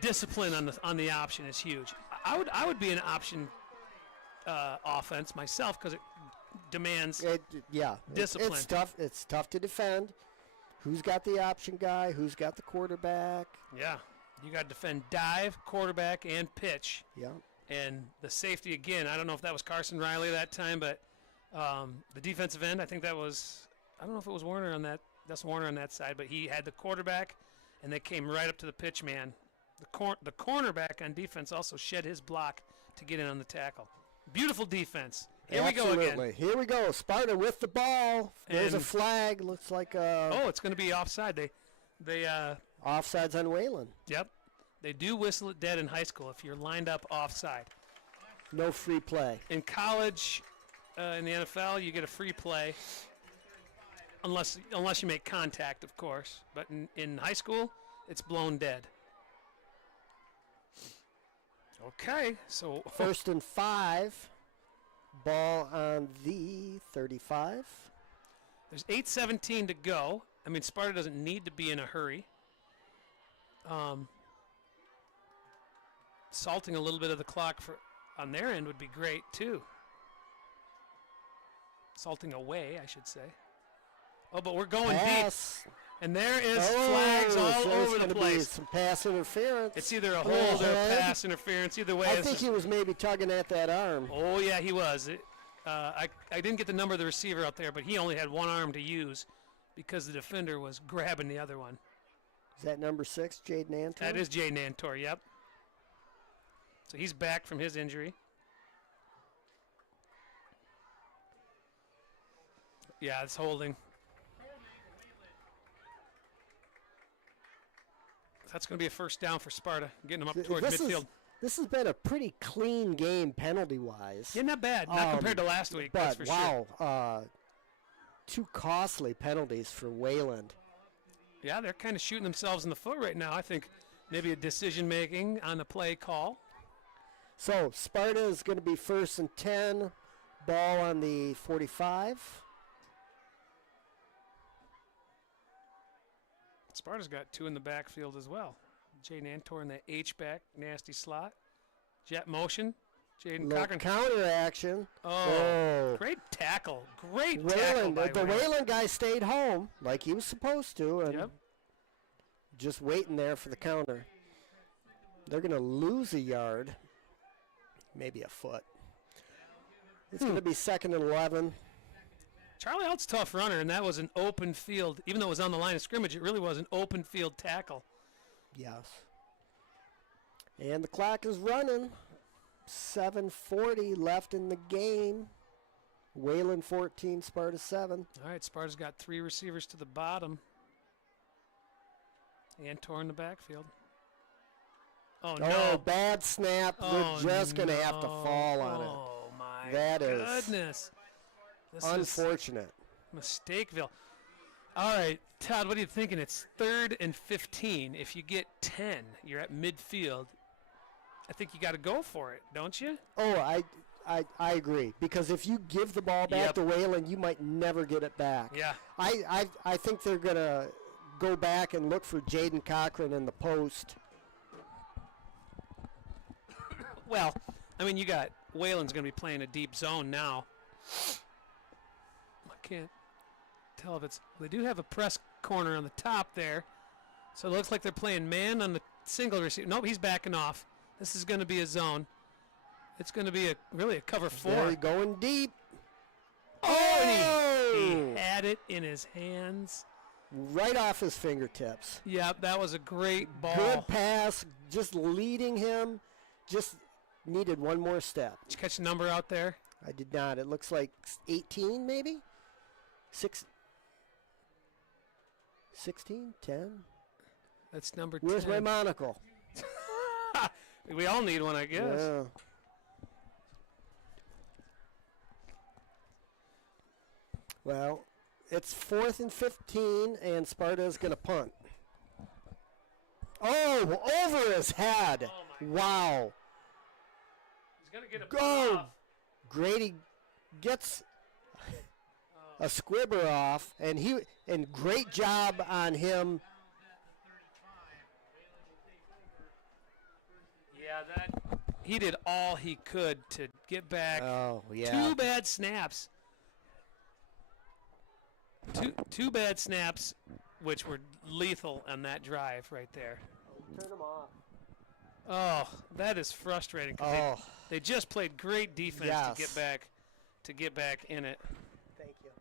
discipline on the option is huge. I would be an option offense myself because it demands discipline. It's tough. It's tough to defend. Who's got the option guy? Who's got the quarterback? Yeah, you got to defend dive, quarterback, and pitch. Yeah. And the safety again. I don't know if that was Carson Riley that time, but the defensive end. I think that was. I don't know if it was Warner on that. That's Warner on that side, but he had the quarterback, and they came right up to the pitch man. The cornerback on defense also shed his block to get in on the tackle. Beautiful defense. Here Absolutely. we go again. Here we go. Sparta with the ball. There's a And- flag. Looks like It's going to be offside. They offsides on Wayland. Yep. They do whistle it dead in high school if you're lined up offside. No free play. In college, in the NFL, you get a free play unless you make contact, of course. But in high school, it's blown dead. Okay, so 1st and 5. Ball on the 35. there's 8:17 to go. I mean, Sparta doesn't need to be in a hurry. Salting a little bit of the clock on their end would be great too. Salting away, I should say. Oh, but we're going Pass. deep, and there is flags all so over it's the gonna be place. some pass interference. It's either a hold or a Ahead. pass interference. Either way, I this think is- he was maybe tugging at that arm. Oh yeah, he was. I didn't get the number of the receiver out there, but he only had one arm to use because the defender was grabbing the other one. Is that number 6, Jaden Anton? That is Jay Nantor, yep. So he's back from his injury. Yeah, it's holding. That's going to be a first down for Sparta, getting them up towards midfield. This has been a pretty clean game penalty-wise. Yeah, not bad. Not compared to last week, that's But, for sure. wow, 2 costly penalties for Wayland. Yeah, they're kind of shooting themselves in the foot right now. I think maybe a decision-making on the play call. So Sparta is going to be 1st and 10. Ball on the 45. Sparta's got 2 in the backfield as well. Jay Nantor in the H-back, nasty slot. Jet motion. Jaden Little Cochran. counter action. Oh, great tackle. Great tackle Wayland, by the Wayland. Wayland guy stayed home like he was supposed to, and Yep. just waiting there for the counter. They're going to lose a yard, maybe a foot. It's going to be 2nd and 11. Charlie Alt's a tough runner, and that was an open field. Even though it was on the line of scrimmage, it really was an open field tackle. Yes. And the clock is running. 7:40 left in the game. Wayland 14, Sparta 7. All right, Sparta's got 3 receivers to the bottom. And in the backfield. Oh, no. Oh, bad snap. Oh, We're just going to have to no. fall on it. Oh, my That is goodness. This unfortunate. is Mistakeville. All right, Todd, what are you thinking? It's 3rd and 15. If you get 10, you're at midfield. I think you got to go for it, don't you? Oh, I agree. Because if you give the ball back Yep. to Wayland, you might never get it back. Yeah. I think they're going to go back and look for Jaden Cochran in the post. Well, I mean, you got Wayland's going to be playing a deep zone now. I can't tell if it's. They do have a press corner on the top there. So it looks like they're playing man on the single receiver. Nope, he's backing off. This is going to be a zone. It's going to be really a cover 4. They're going deep. Oh, and he had it in his hands. Right off his fingertips. Yep, that was a great ball. Good pass, just leading him. Just needed one more step. Did you catch the number out there? I did not. It looks like 18 maybe? 16, 10? That's number 10. Where's my monocle? We all need one, I guess. Yeah. Well, it's 4th and 15, and Sparta's going to punt. Oh, over his head. Oh, Wow. He's going to get a Go. off. Grady gets a squibber off, and great job on him. Yeah, he did all he could to get back. Oh, yeah. 2 bad snaps. Two bad snaps, which were lethal on that drive right there. Turn him off. Oh, that is frustrating. 'Cause Oh, they just played great defense Yes. to get back in it. thank you.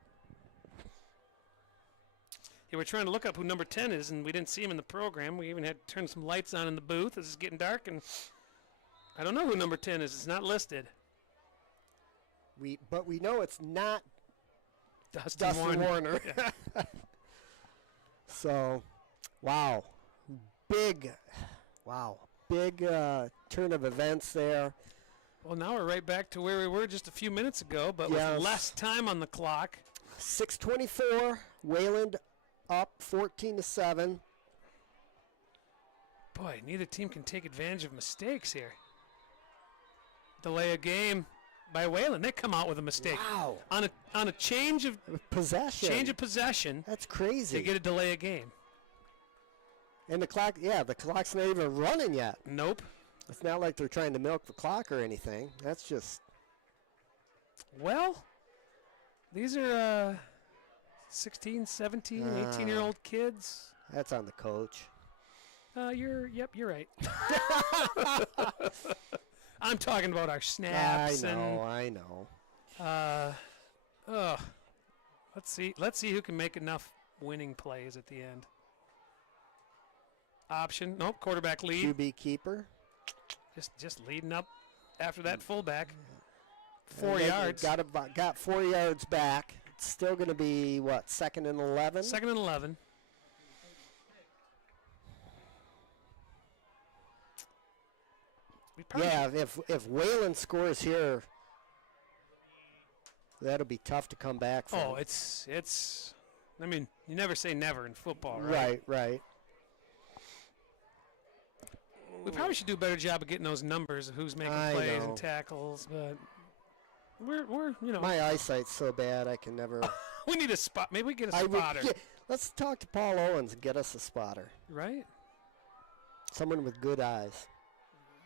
Yeah, we're trying to look up who number 10 is, and we didn't see him in the program. We even had to turn some lights on in the booth. This is getting dark, and I don't know who number 10 is. It's not listed. But we know it's not Dustin Dustin Warner. So, wow. Big turn of events there. Well, now we're right back to where we were just a few minutes ago, but Yes. with less time on the clock. 6:24, Wayland up 14-7. Boy, neither team can take advantage of mistakes here. Delay a game by Wayland. They come out with a mistake. Wow. On a change of Possession. That's crazy. they get a delay a game. And the clock's not even running yet. Nope. It's not like they're trying to milk the clock or anything. That's just Well, these are 16, 17, 18-year-old kids. that's on the coach. You're right. I'm talking about our snaps. I know. Let's see who can make enough winning plays at the end. Option. Nope. Quarterback lead. QB keeper. Just leading up after that fullback. And 4 they yards. Got 4 yards back. It's still going to be, what, 2nd and 11? 2nd and 11. Yeah, if Wayland scores here, that'll be tough to come back from. Oh, it's. I mean, you never say never in football, right? Right. We probably should do a better job of getting those numbers of who's making I plays know. and tackles, but we're My eyesight's so bad I can never. we need a spot. Maybe we get a I would- spotter, yeah, let's talk to Paul Owens and get us a spotter. right? Someone with good eyes.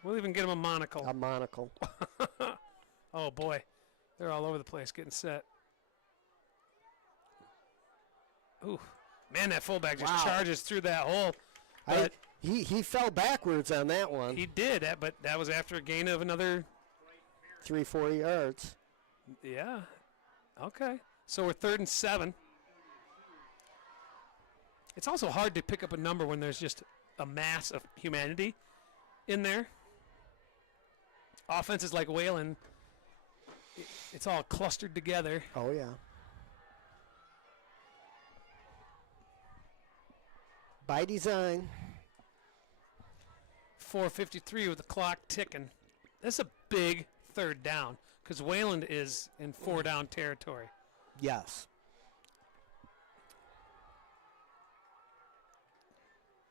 We'll even get him a monocle. A monocle. Oh boy, they're all over the place getting set. Ooh, man, that fullback just Wow. charges through that hole. But He fell backwards on that one. he did that, but that was after a gain of another. 3-4 yards. Yeah. Okay. So we're 3rd and 7. It's also hard to pick up a number when there's just a mass of humanity in there. offenses like Wayland, it's all clustered together. Oh, yeah. By design. 4:53 with the clock ticking. That's a big third down because Wayland is in 4-down territory. Yes.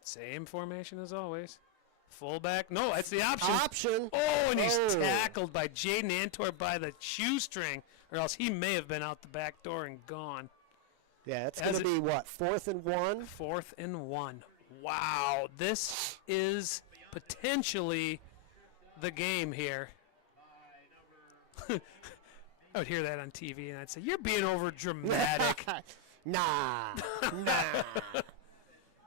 Same formation as always. Fullback. No, it's the option. Option. Oh, and he's Oh. tackled by Jaden Antwerp by the shoestring, or else he may have been out the back door and gone. Yeah, it's As going to be, what, 4th and 1? 4th and 1. Wow, this is potentially the game here. I would hear that on TV, and I'd say, you're being over dramatic. Nah.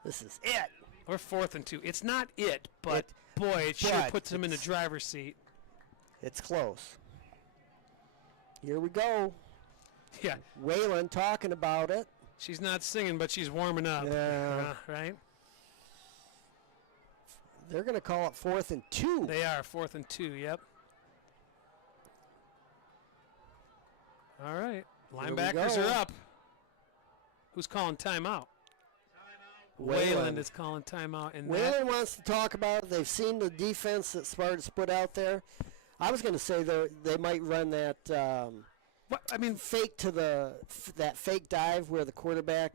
This is it. Or 4th and 2. It's not it, but boy, it sure but puts him in the it's- driver's seat. It's close. Here we go. Yeah, Wayland talking about it. she's not singing, but she's warming up. Yeah. Right? They're going to call it 4th and 2. They are 4th and 2, yep. All right. we Linebackers go. are up. Who's calling timeout? Wayland. is calling timeout. And Wayland wants to talk about it. They've seen the defense that Sparta's put out there. I was going to say they might run that what, I mean, fake to that fake dive where the quarterback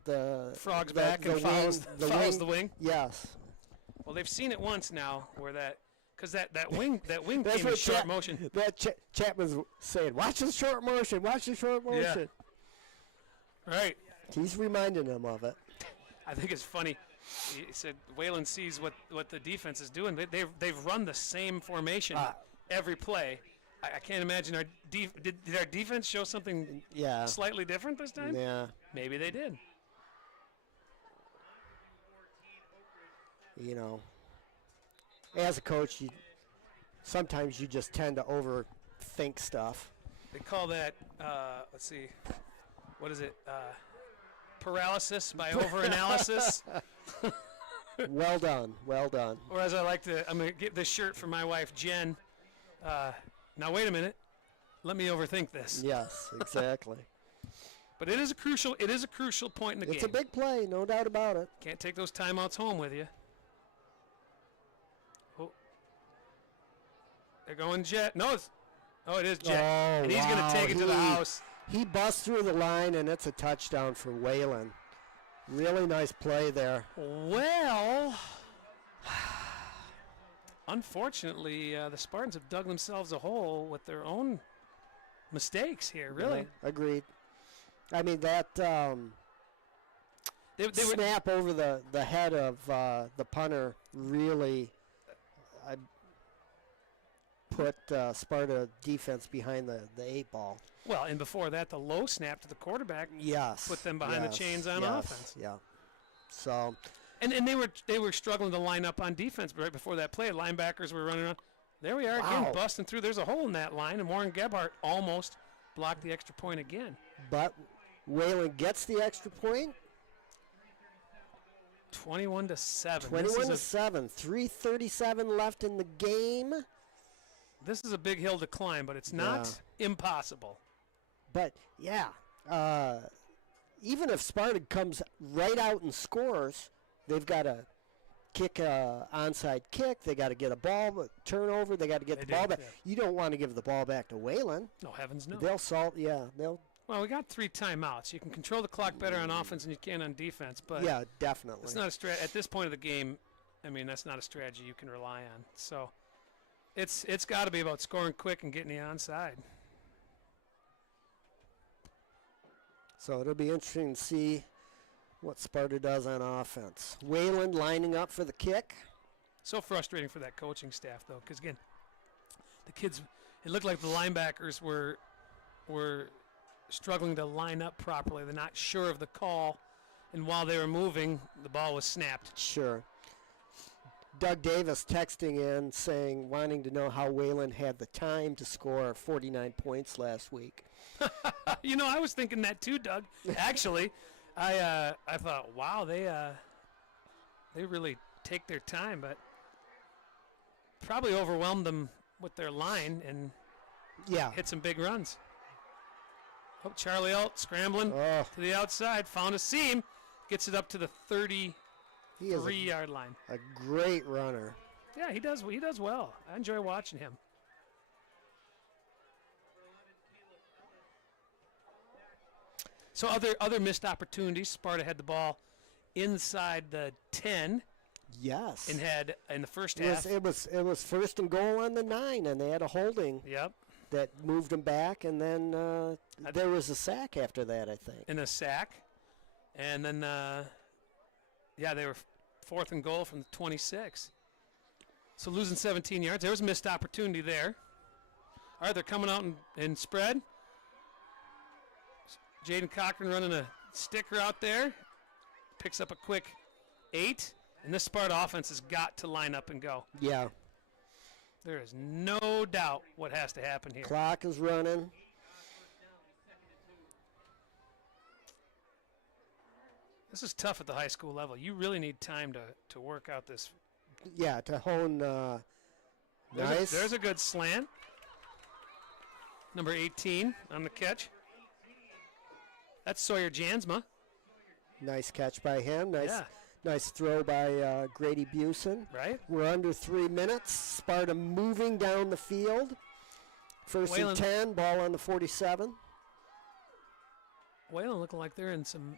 frogs the, back the and wing, follows the wing. Yes. Well, they've seen it once now where because that wing That's came in what short motion. Chapman's saying. Watch the short motion. Watch the short motion. Right. He's reminding them of it. I think it's funny. He said Wayland sees what the defense is doing. They've run the same formation every play. I can't imagine did our defense show something Yeah. slightly different this time? Yeah. Maybe they did. You know, as a coach, sometimes you just tend to overthink stuff. They call that, let's see, what is it? Paralysis by overanalysis. Well done. Well done. Or as I'm going to get this shirt for my wife, Jen. Now, wait a minute. Let me overthink this. Yes, exactly. But it is a crucial point in the game. It's a big play, no doubt about it. Can't take those timeouts home with you. Oh. They're going jet. No, it is jet. Oh, and he's going to take it to the house. He busts through the line, and it's a touchdown for Wayland. Really nice play there. Well, unfortunately, the Spartans have dug themselves a hole with their own mistakes here, really. Yeah, agreed. I mean, that They would, snap over the head of the punter really put Sparta defense behind the 8-ball. well, and before that, the low snap to the quarterback Yes. put them behind the chains on offense. Yeah. So, And they were struggling to line up on defense right before that play. Linebackers were running on. There we are again, Wow. busting through. There's a hole in that line, and Warren Gebhardt almost blocked the extra point again. but Wayland gets the extra point. 21-7. 21-7. 3:37 left in the game. This is a big hill to climb, but it's not impossible. But yeah, even if Sparta comes right out and scores, they've got to kick a onside kick. They got to get a ball turnover. They got to get the ball back. Yeah. You don't want to give the ball back to Wayland. No, heavens no. They'll salt. Yeah, they'll. Well, we got 3 timeouts. You can control the clock better on offense than you can on defense, but Yeah, definitely. it's not a at this point of the game. I mean, that's not a strategy you can rely on. So it's got to be about scoring quick and getting the onside. So it'll be interesting to see what Sparta does on offense. Wayland lining up for the kick. So frustrating for that coaching staff, though, because again, the kids. It looked like the linebackers were struggling to line up properly. They're not sure of the call, and while they were moving, the ball was snapped. Sure. Doug Davis texting in saying, wanting to know how Wayland had the time to score 49 points last week. You know, I was thinking that too, Doug. Actually, I thought, wow, they really take their time, but probably overwhelmed them with their line and Yeah. hit some big runs. Oh, Charlie Alt scrambling Oh, to the outside, found a seam, gets it up to the 33-yard he is line. a great runner. Yeah, he does well. I enjoy watching him. So other missed opportunities. Sparta had the ball inside the 10 Yes. and had in the first It half. was 1st and goal on the 9, and they had a holding Yep, that moved them back, and then there was a sack after that, I think. in a sack, and then they were 4th and goal from the 26. So losing 17 yards. There was a missed opportunity there. All right, they're coming out and spread. Jaden Cochran running a sticker out there. Picks up a quick 8. And this Sparta offense has got to line up and go. Yeah. There is no doubt what has to happen here. Clock is running. This is tough at the high school level. You really need time to work out this. Yeah, to hone. Nice. There's a good slant. Number 18 on the catch. That's Sawyer Jansma. Nice catch by him. Nice. Yeah. Nice throw by Grady Busen. Right? We're under 3 minutes. Sparta moving down the field. 1st Wayland. and 10, ball on the 47. Wayland looking like they're in some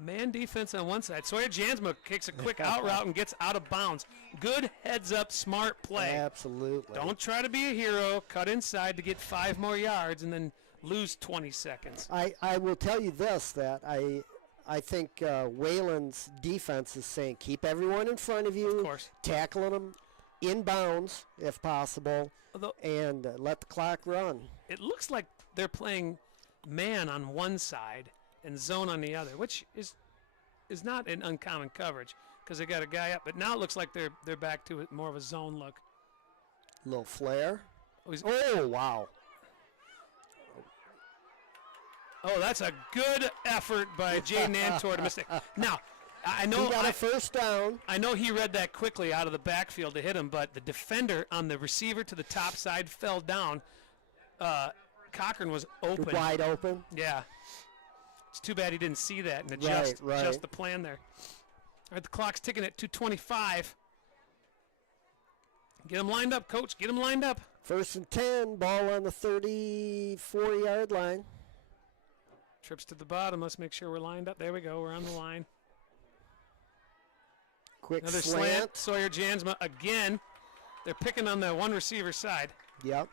man defense on one side. Sawyer Jansma kicks a quick out route and gets out of bounds. Good heads-up, smart play. Absolutely. Don't try to be a hero. Cut inside to get 5 more yards and then lose 20 seconds. I will tell you this, that I think Wayland's defense is saying keep everyone in front of you. Of course. Tackling them in bounds if possible, Although and let the clock run. it looks like they're playing man on one side and zone on the other, which is not an uncommon coverage because they got a guy up. But now it looks like they're back to it, more of a zone look. Little flare. Oh, Oh, wow. oh, that's a good effort by Jaden Antor to mistake. Now, I know He got a first down. I know he read that quickly out of the backfield to hit him, but the defender on the receiver to the top side fell down. Cochran was open. Wide open. Yeah. It's too bad he didn't see that and adjust Right. the plan there. All right, the clock's ticking at 2:25. Get him lined up, Coach. Get him lined up. 1st and 10, ball on the 34-yard line. Trips to the bottom. Let's make sure we're lined up. There we go. We're on the line. Quick Another slant. Sawyer Jansma again. They're picking on the one receiver side. Yep.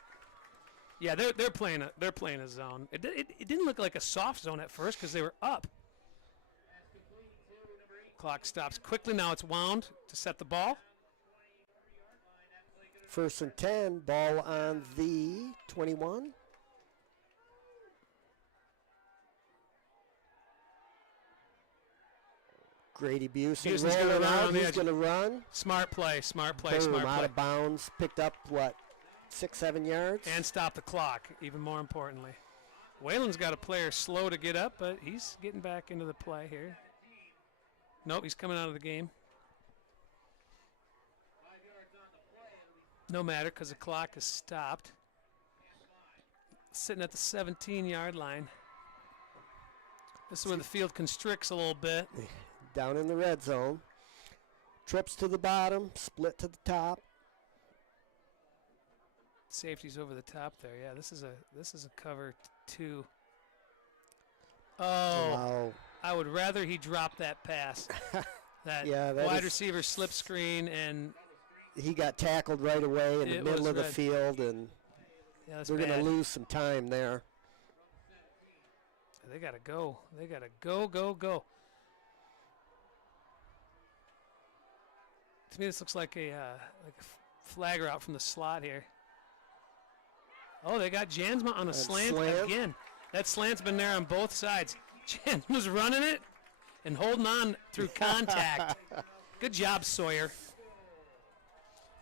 Yeah, they're playing a zone. It didn't look like a soft zone at first because they were up. Clock stops quickly. Now it's wound to set the ball. 1st and 10, ball on the 21. Grady Busen Busen's gonna rolling run out. on the He's edge. going to run. Smart play. Boom, out of bounds. Picked up, 6-7 yards? And stop the clock, even more importantly. Wayland's got a player slow to get up, but he's getting back into the play here. Nope, he's coming out of the game. No matter, because the clock is stopped. Sitting at the 17-yard line. This is where the field constricts a little bit. Down in the red zone. Trips to the bottom, split to the top. Safety's over the top there. Yeah, this is a cover 2. Oh, Wow. I would rather he drop that pass. That Yeah, that wide is- receiver slip screen, and He got tackled right away in the It middle was of the red. field, and yeah, that's they're going to bad. lose some time there. They gotta go. They gotta go. To me, this looks like a flag route from the slot here. Oh, they got Jansma on a slant again. That slant's been there on both sides. Jansma's running it and holding on through contact. Good job, Sawyer.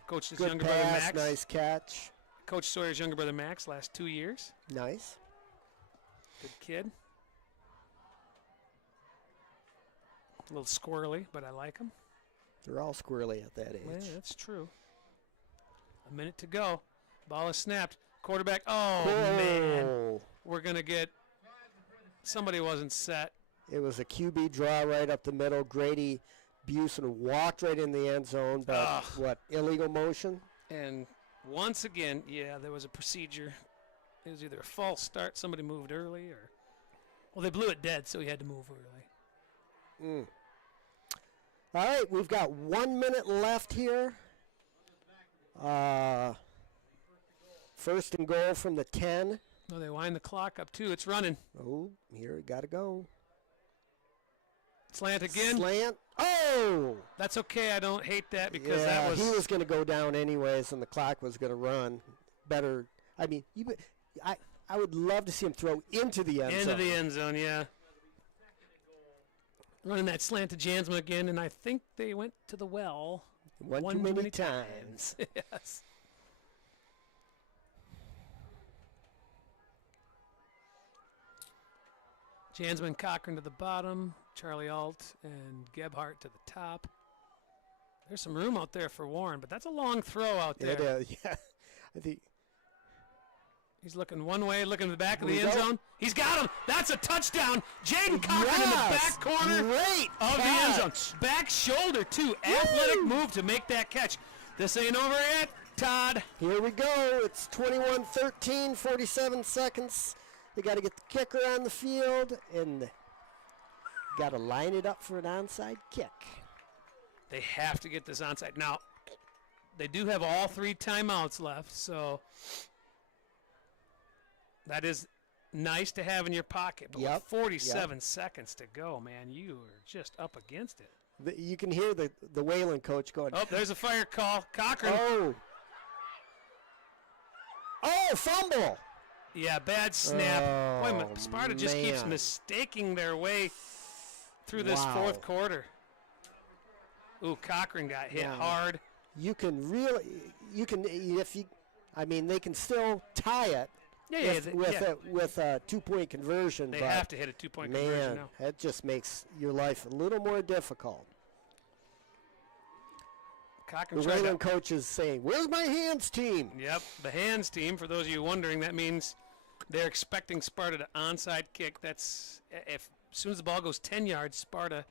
Coached his Good younger brother pass, Max. nice catch. Coach Sawyer's younger brother Max last 2 years. Nice. Good kid. A little squirrely, but I like him. They're all squirrely at that age. Yeah, that's true. A minute to go. Ball is snapped. Quarterback. Oh, man. We're going to get somebody wasn't set. It was a QB draw right up the middle. Grady Busen walked right in the end zone, but illegal motion? And once again, yeah, there was a procedure. It was either a false start, somebody moved early, or, well, they blew it dead, so he had to move early. All right, we've got 1 minute left here. First and goal from the 10. Oh, they wind the clock up, too. It's running. Oh, here, got to go. Slant again. Slant. Oh! That's okay. I don't hate that because that was... he was going to go down anyways, and the clock was going to run. Better, I mean, I would love to see him throw into the end zone. Into the end zone, yeah. Running that slant to Jansma again, and I think they went to the well. One too many times. Yes. Jansma and Cochran to the bottom, Charlie Alt and Gebhardt to the top. There's some room out there for Warren, but that's a long throw out there. It is, yeah. I think he's looking one way, looking to the back of the end zone. He's got him. That's a touchdown. Jaden Cochran in the back corner of the end zone. Back shoulder, too. Athletic move to make that catch. This ain't over yet, Todd. Here we go. It's 21-13, 47 seconds. They got to get the kicker on the field, and got to line it up for an onside kick. They have to get this onside. Now, they do have all 3 timeouts left, so that is nice to have in your pocket. But with 47 seconds to go, man, you are just up against it. You can hear the Wayland coach going. Oh, there's a fire call. Cochran. Oh, fumble. Yeah, bad snap. Boy, Sparta just keeps mistaking their way through this fourth quarter. Ooh, Cochran got hit hard. You can really, they can still tie it. With a 2-point conversion. They have to hit a 2-point conversion now. That just makes your life a little more difficult. The Wayland coach is saying, "Where's my hands team?" Yep, the hands team. For those of you wondering, that means they're expecting Sparta to onside kick. That's as soon as the ball goes 10 yards, Sparta.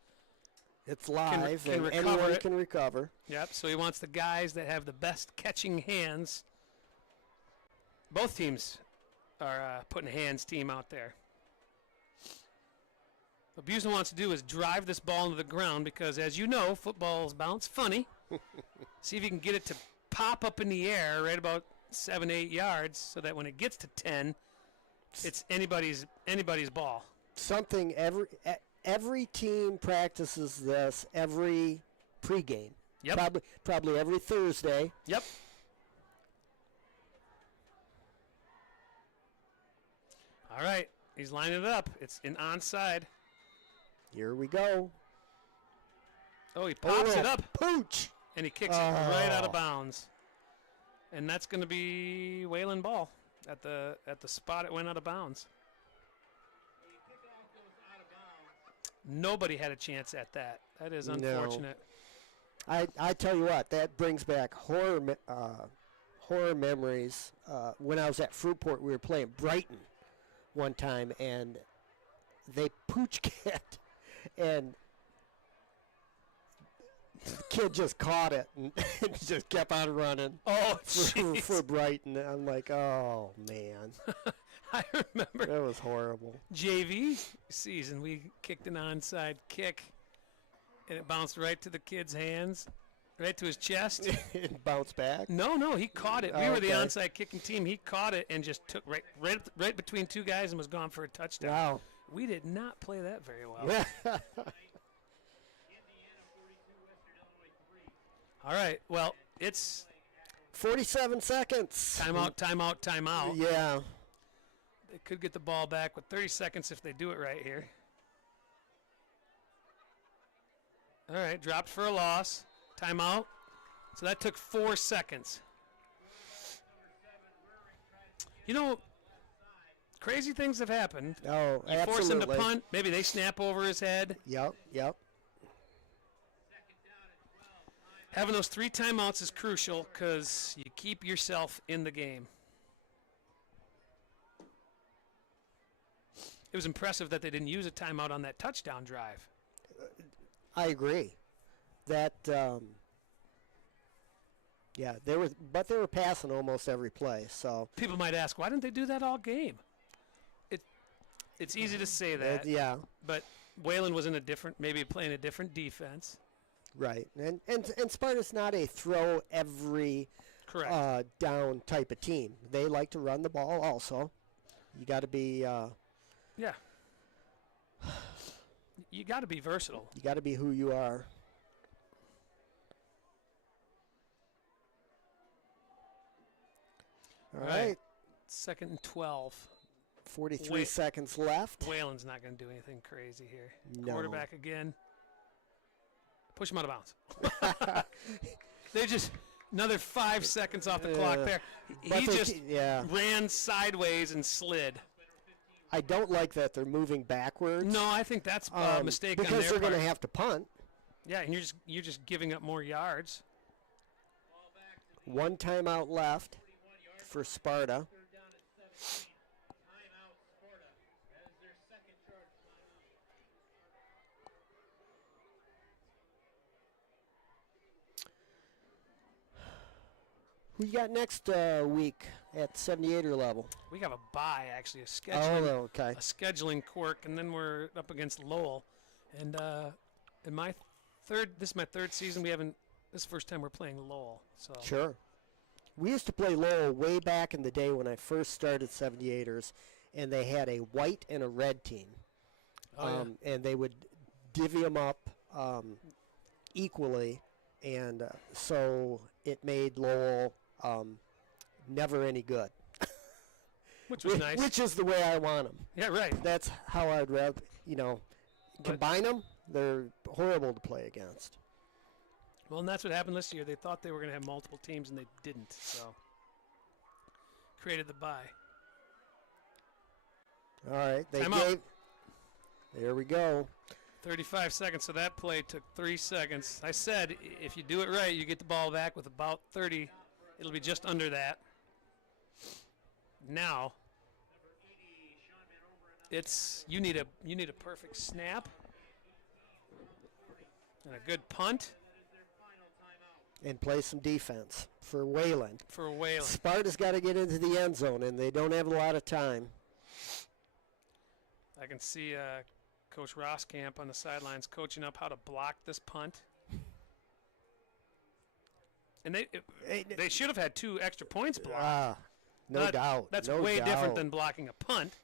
It's live, can and anyone can recover. Yep. So he wants the guys that have the best catching hands. Both teams are putting hands team out there. What Busen wants to do is drive this ball into the ground because, as you know, footballs bounce funny. See if you can get it to pop up in the air right about 7-8 yards so that when it gets to 10, it's anybody's ball. Something every team practices this every pregame. Yep. Probably every Thursday. Yep. All right, he's lining it up. It's an onside. Here we go. Oh, he pops it up. Pooch. And he kicks it right out of bounds. And that's going to be Wayland ball at the spot it went out of bounds. Nobody had a chance at that. That is unfortunate. No. I tell you what, that brings back horror memories. When I was at Fruitport, we were playing Brighton one time, and they pooch kicked, and the kid just caught it and just kept on running. Oh, for Brighton. I'm like, oh man. I remember that was horrible. JV season, we kicked an onside kick, and it bounced right to the kid's hands, right to his chest. It bounced back? No, he caught it. We were the onside kicking team. He caught it and just took right between 2 guys and was gone for a touchdown. Wow. We did not play that very well. Yeah. All right, well, it's 47 seconds. Timeout. Yeah. They could get the ball back with 30 seconds if they do it right here. All right, dropped for a loss. Timeout. So that took 4 seconds. You know, crazy things have happened. Oh, you force him to punt. Maybe they snap over his head. Yep. Having those 3 timeouts is crucial because you keep yourself in the game. It was impressive that they didn't use a timeout on that touchdown drive. I agree. That, yeah, they were passing almost every play. So people might ask, why didn't they do that all game? It's easy to say that. yeah, But Wayland was maybe playing a different defense. right. And Sparta's not a throw every Correct. down type of team. They like to run the ball also. You got to be Yeah. You got to be versatile. you got to be who you are. All right. 2nd and 12. 43 seconds left. Wayland's not going to do anything crazy here. No. Quarterback again. Push him out of bounds. They just another 5 seconds off the clock there. But He they just ran sideways and slid. I don't like that they're moving backwards. No, I think that's a mistake on because their they're going to part. have to punt. Yeah, and you're just giving up more yards. 1 timeout left for Sparta. Who you got next week at 78er level? We have a bye, actually, a Okay. scheduling quirk, and then we're up against Lowell. And in this is my 3rd season. This is the first time we're playing Lowell. So Sure. We used to play Lowell way back in the day when I first started 78ers, and they had a white and a red team. And they would divvy them up equally, and so it made Lowell never any good. which was nice. Which is the way I want them. Yeah, right. That's how I'd rather, combine them. They're horrible to play against. Well, and that's what happened this year. They thought they were going to have multiple teams, and they didn't. So created the bye. All right. Timeout. There we go. 35 seconds, so that play took 3 seconds. I said if you do it right, you get the ball back with about 30. It'll be just under that. Now, you need a perfect snap and a good punt. And play some defense for Wayland. For Wayland. Sparta's got to get into the end zone, and they don't have a lot of time. I can see Coach Roskamp on the sidelines coaching up how to block this punt. And they should have had 2 extra points blocked. No doubt. That's no way doubt. different than blocking a punt.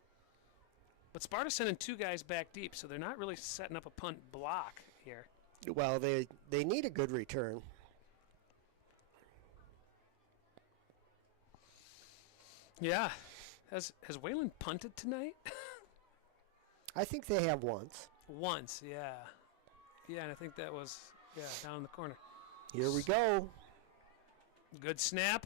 But Sparta's sending 2 guys back deep, so they're not really setting up a punt block here. Well, they need a good return. Yeah. Has Wayland punted tonight? I think they have once. Once, yeah. Yeah, and I think that was, down in the corner. Here we go. Good snap.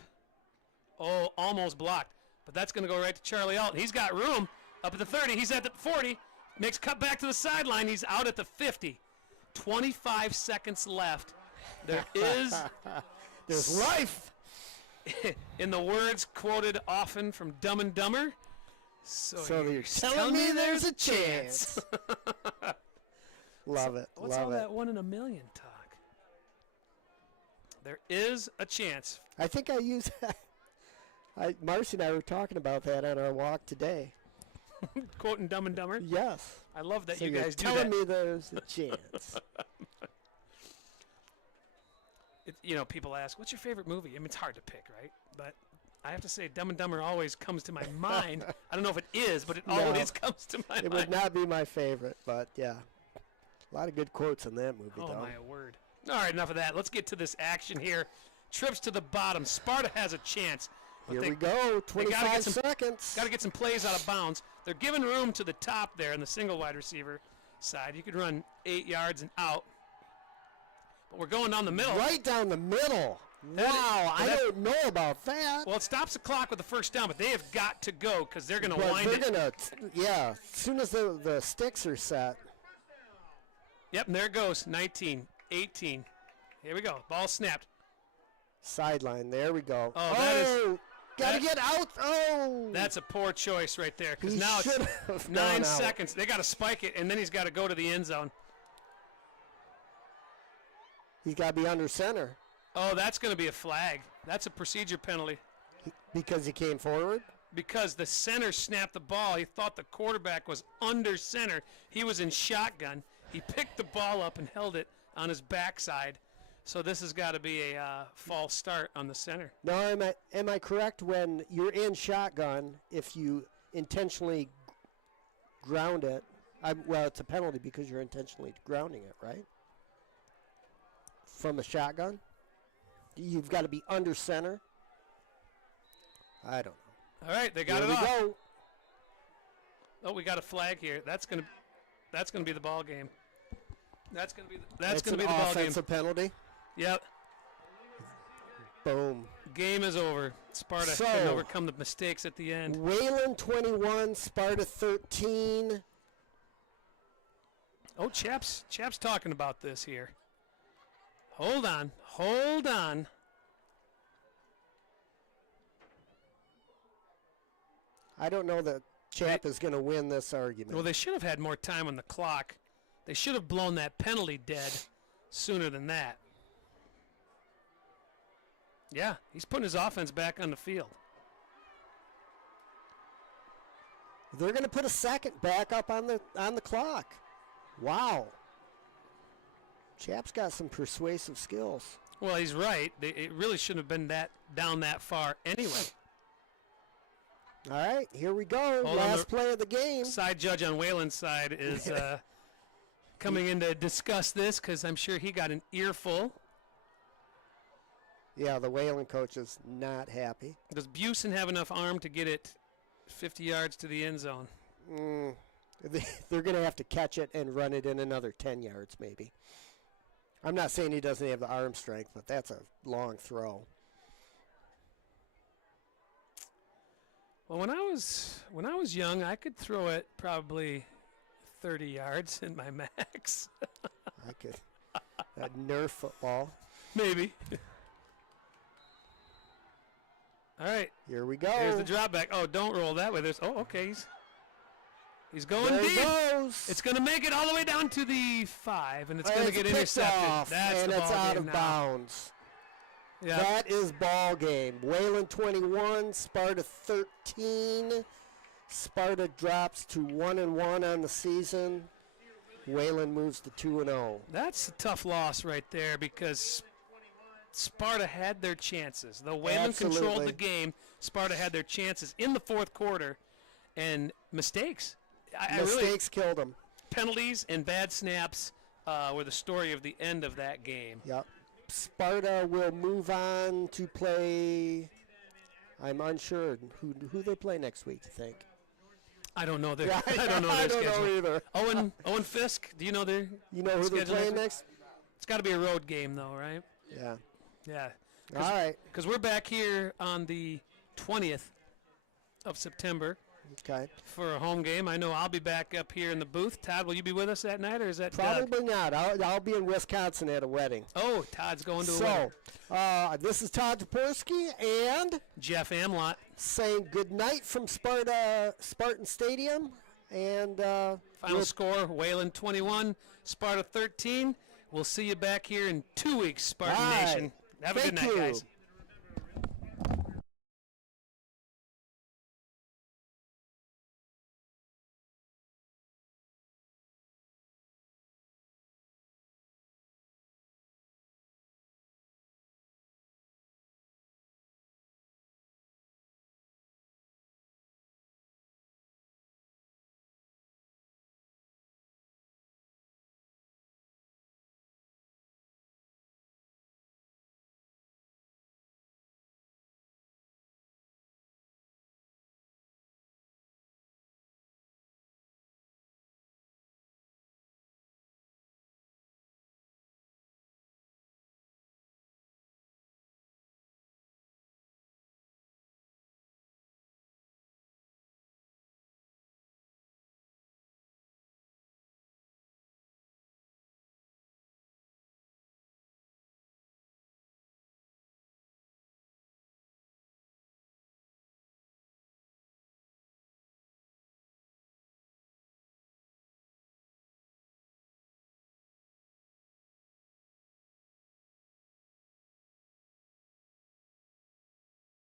Oh, almost blocked. But that's going to go right to Charlie Alt. He's got room up at the 30. He's at the 40. Makes cut back to the sideline. He's out at the 50. 25 seconds left. There is... There's life. In the words quoted often from Dumb and Dumber. So you're telling me there's a chance. Love it. What's Love all it. that 1 in a million talk? There is a chance. I think I use Marcy and I were talking about that on our walk today. Quoting Dumb and Dumber? Yes. I love that So you you're guys do that. telling me there's a chance. People ask, what's your favorite movie? I mean, it's hard to pick, right? But I have to say, Dumb and Dumber always comes to my mind. I don't know if it is, but it always comes to my mind. It would not be my favorite, but yeah. A lot of good quotes in that movie, Oh, though. my word. All right, enough of that. Let's get to this action here. Trips to the bottom. Sparta has a chance. Here we go. 25 seconds. Got to get some plays out of bounds. They're giving room to the top there in the single wide receiver side. You could run 8 yards and out. But we're going down the middle. Right down the middle. Wow, I don't know about that. Well, it stops the clock with the first down, but they have got to go because they're going to wind it. As soon as the sticks are set. Yep, and there it goes. 19, 18. Here we go. Ball snapped. Sideline. There we go. Oh, that is. Got to get out. Oh. That's a poor choice right there. Because He now should it's have 9 gone out. seconds. They got to spike it, and then he's got to go to the end zone. He's got to be under center Oh, that's going to be a flag. That's a procedure penalty. because he came forward. Because the center snapped the ball. He thought the quarterback was under center. He was in shotgun. He picked the ball up and held it on his backside. So this has got to be a false start on the center. No, am I correct when you're in shotgun, if you intentionally ground it, well, it's a penalty because you're intentionally grounding it, right? From a shotgun? You've got to be under center? I don't know. All right, they got Here it we off. go. Oh, we got a flag here. That's gonna be the ball game. That's gonna be It's the an ball game. offensive penalty. Yep. Boom. Game is over. Sparta So- couldn't overcome the mistakes at the end. Wayland 21, Sparta 13. Oh, Chap's talking about this here. Hold on. I don't know that Chap is going to win this argument. Well, they should have had more time on the clock. They should have blown that penalty dead sooner than that. Yeah, he's putting his offense back on the field. They're going to put a second back up on the clock. Wow. Chap's got some persuasive skills. Well, he's right. It really shouldn't have been down that far anyway. All right, here we go. Hold on, Last play of the game. Side judge on Wayland's side is coming in to discuss this because I'm sure he got an earful. Yeah, the Wayland coach is not happy. Does Busen have enough arm to get it 50 yards to the end zone? They're going to have to catch it and run it in another 10 yards maybe. I'm not saying he doesn't have the arm strength, but that's a long throw. Well, when I was young, I could throw it probably 30 yards in my max. I could. That Nerf football. Maybe. All right. Here we go. Here's the drop back. Oh, don't roll that way. Okay. He's going There he deep. goes. It's going to make it all the way down to the 5, and it's And going to get picked intercepted. off, That's and the it's ball out game of now. bounds. Yeah. That is ball game. Wayland 21, Sparta 13. Sparta drops to 1-1 on the season. Wayland moves to 2-0. That's a tough loss right there because Sparta had their chances. Though Wayland controlled Absolutely. the game, Sparta had their chances in the fourth quarter, and mistakes. I really, Mistakes killed him. penalties and bad snaps were the story of the end of that game. Yep. Sparta will move on to play. I'm unsure who they play next week. You think? I don't know their. Yeah, I don't know their I don't schedule. know either. Owen Fisk. Do you know their? You know who they're schedule playing next next? It's got to be a road game though, right? Yeah. Yeah. All right. Because we're back here on the 20th of September Okay. for a home game. I know I'll be back up here in the booth. Todd, will you be with us that night, or is that Doug? Probably not. I'll be in Wisconsin at a wedding. Oh, Todd's going to a wedding. So, this is Todd Toporski and Jeff Amlott. saying good night from Spartan Stadium. And Final score, Wayland 21, Sparta 13. We'll see you back here in 2 weeks, Spartan All right. Nation. Have a good Thank night, you. guys.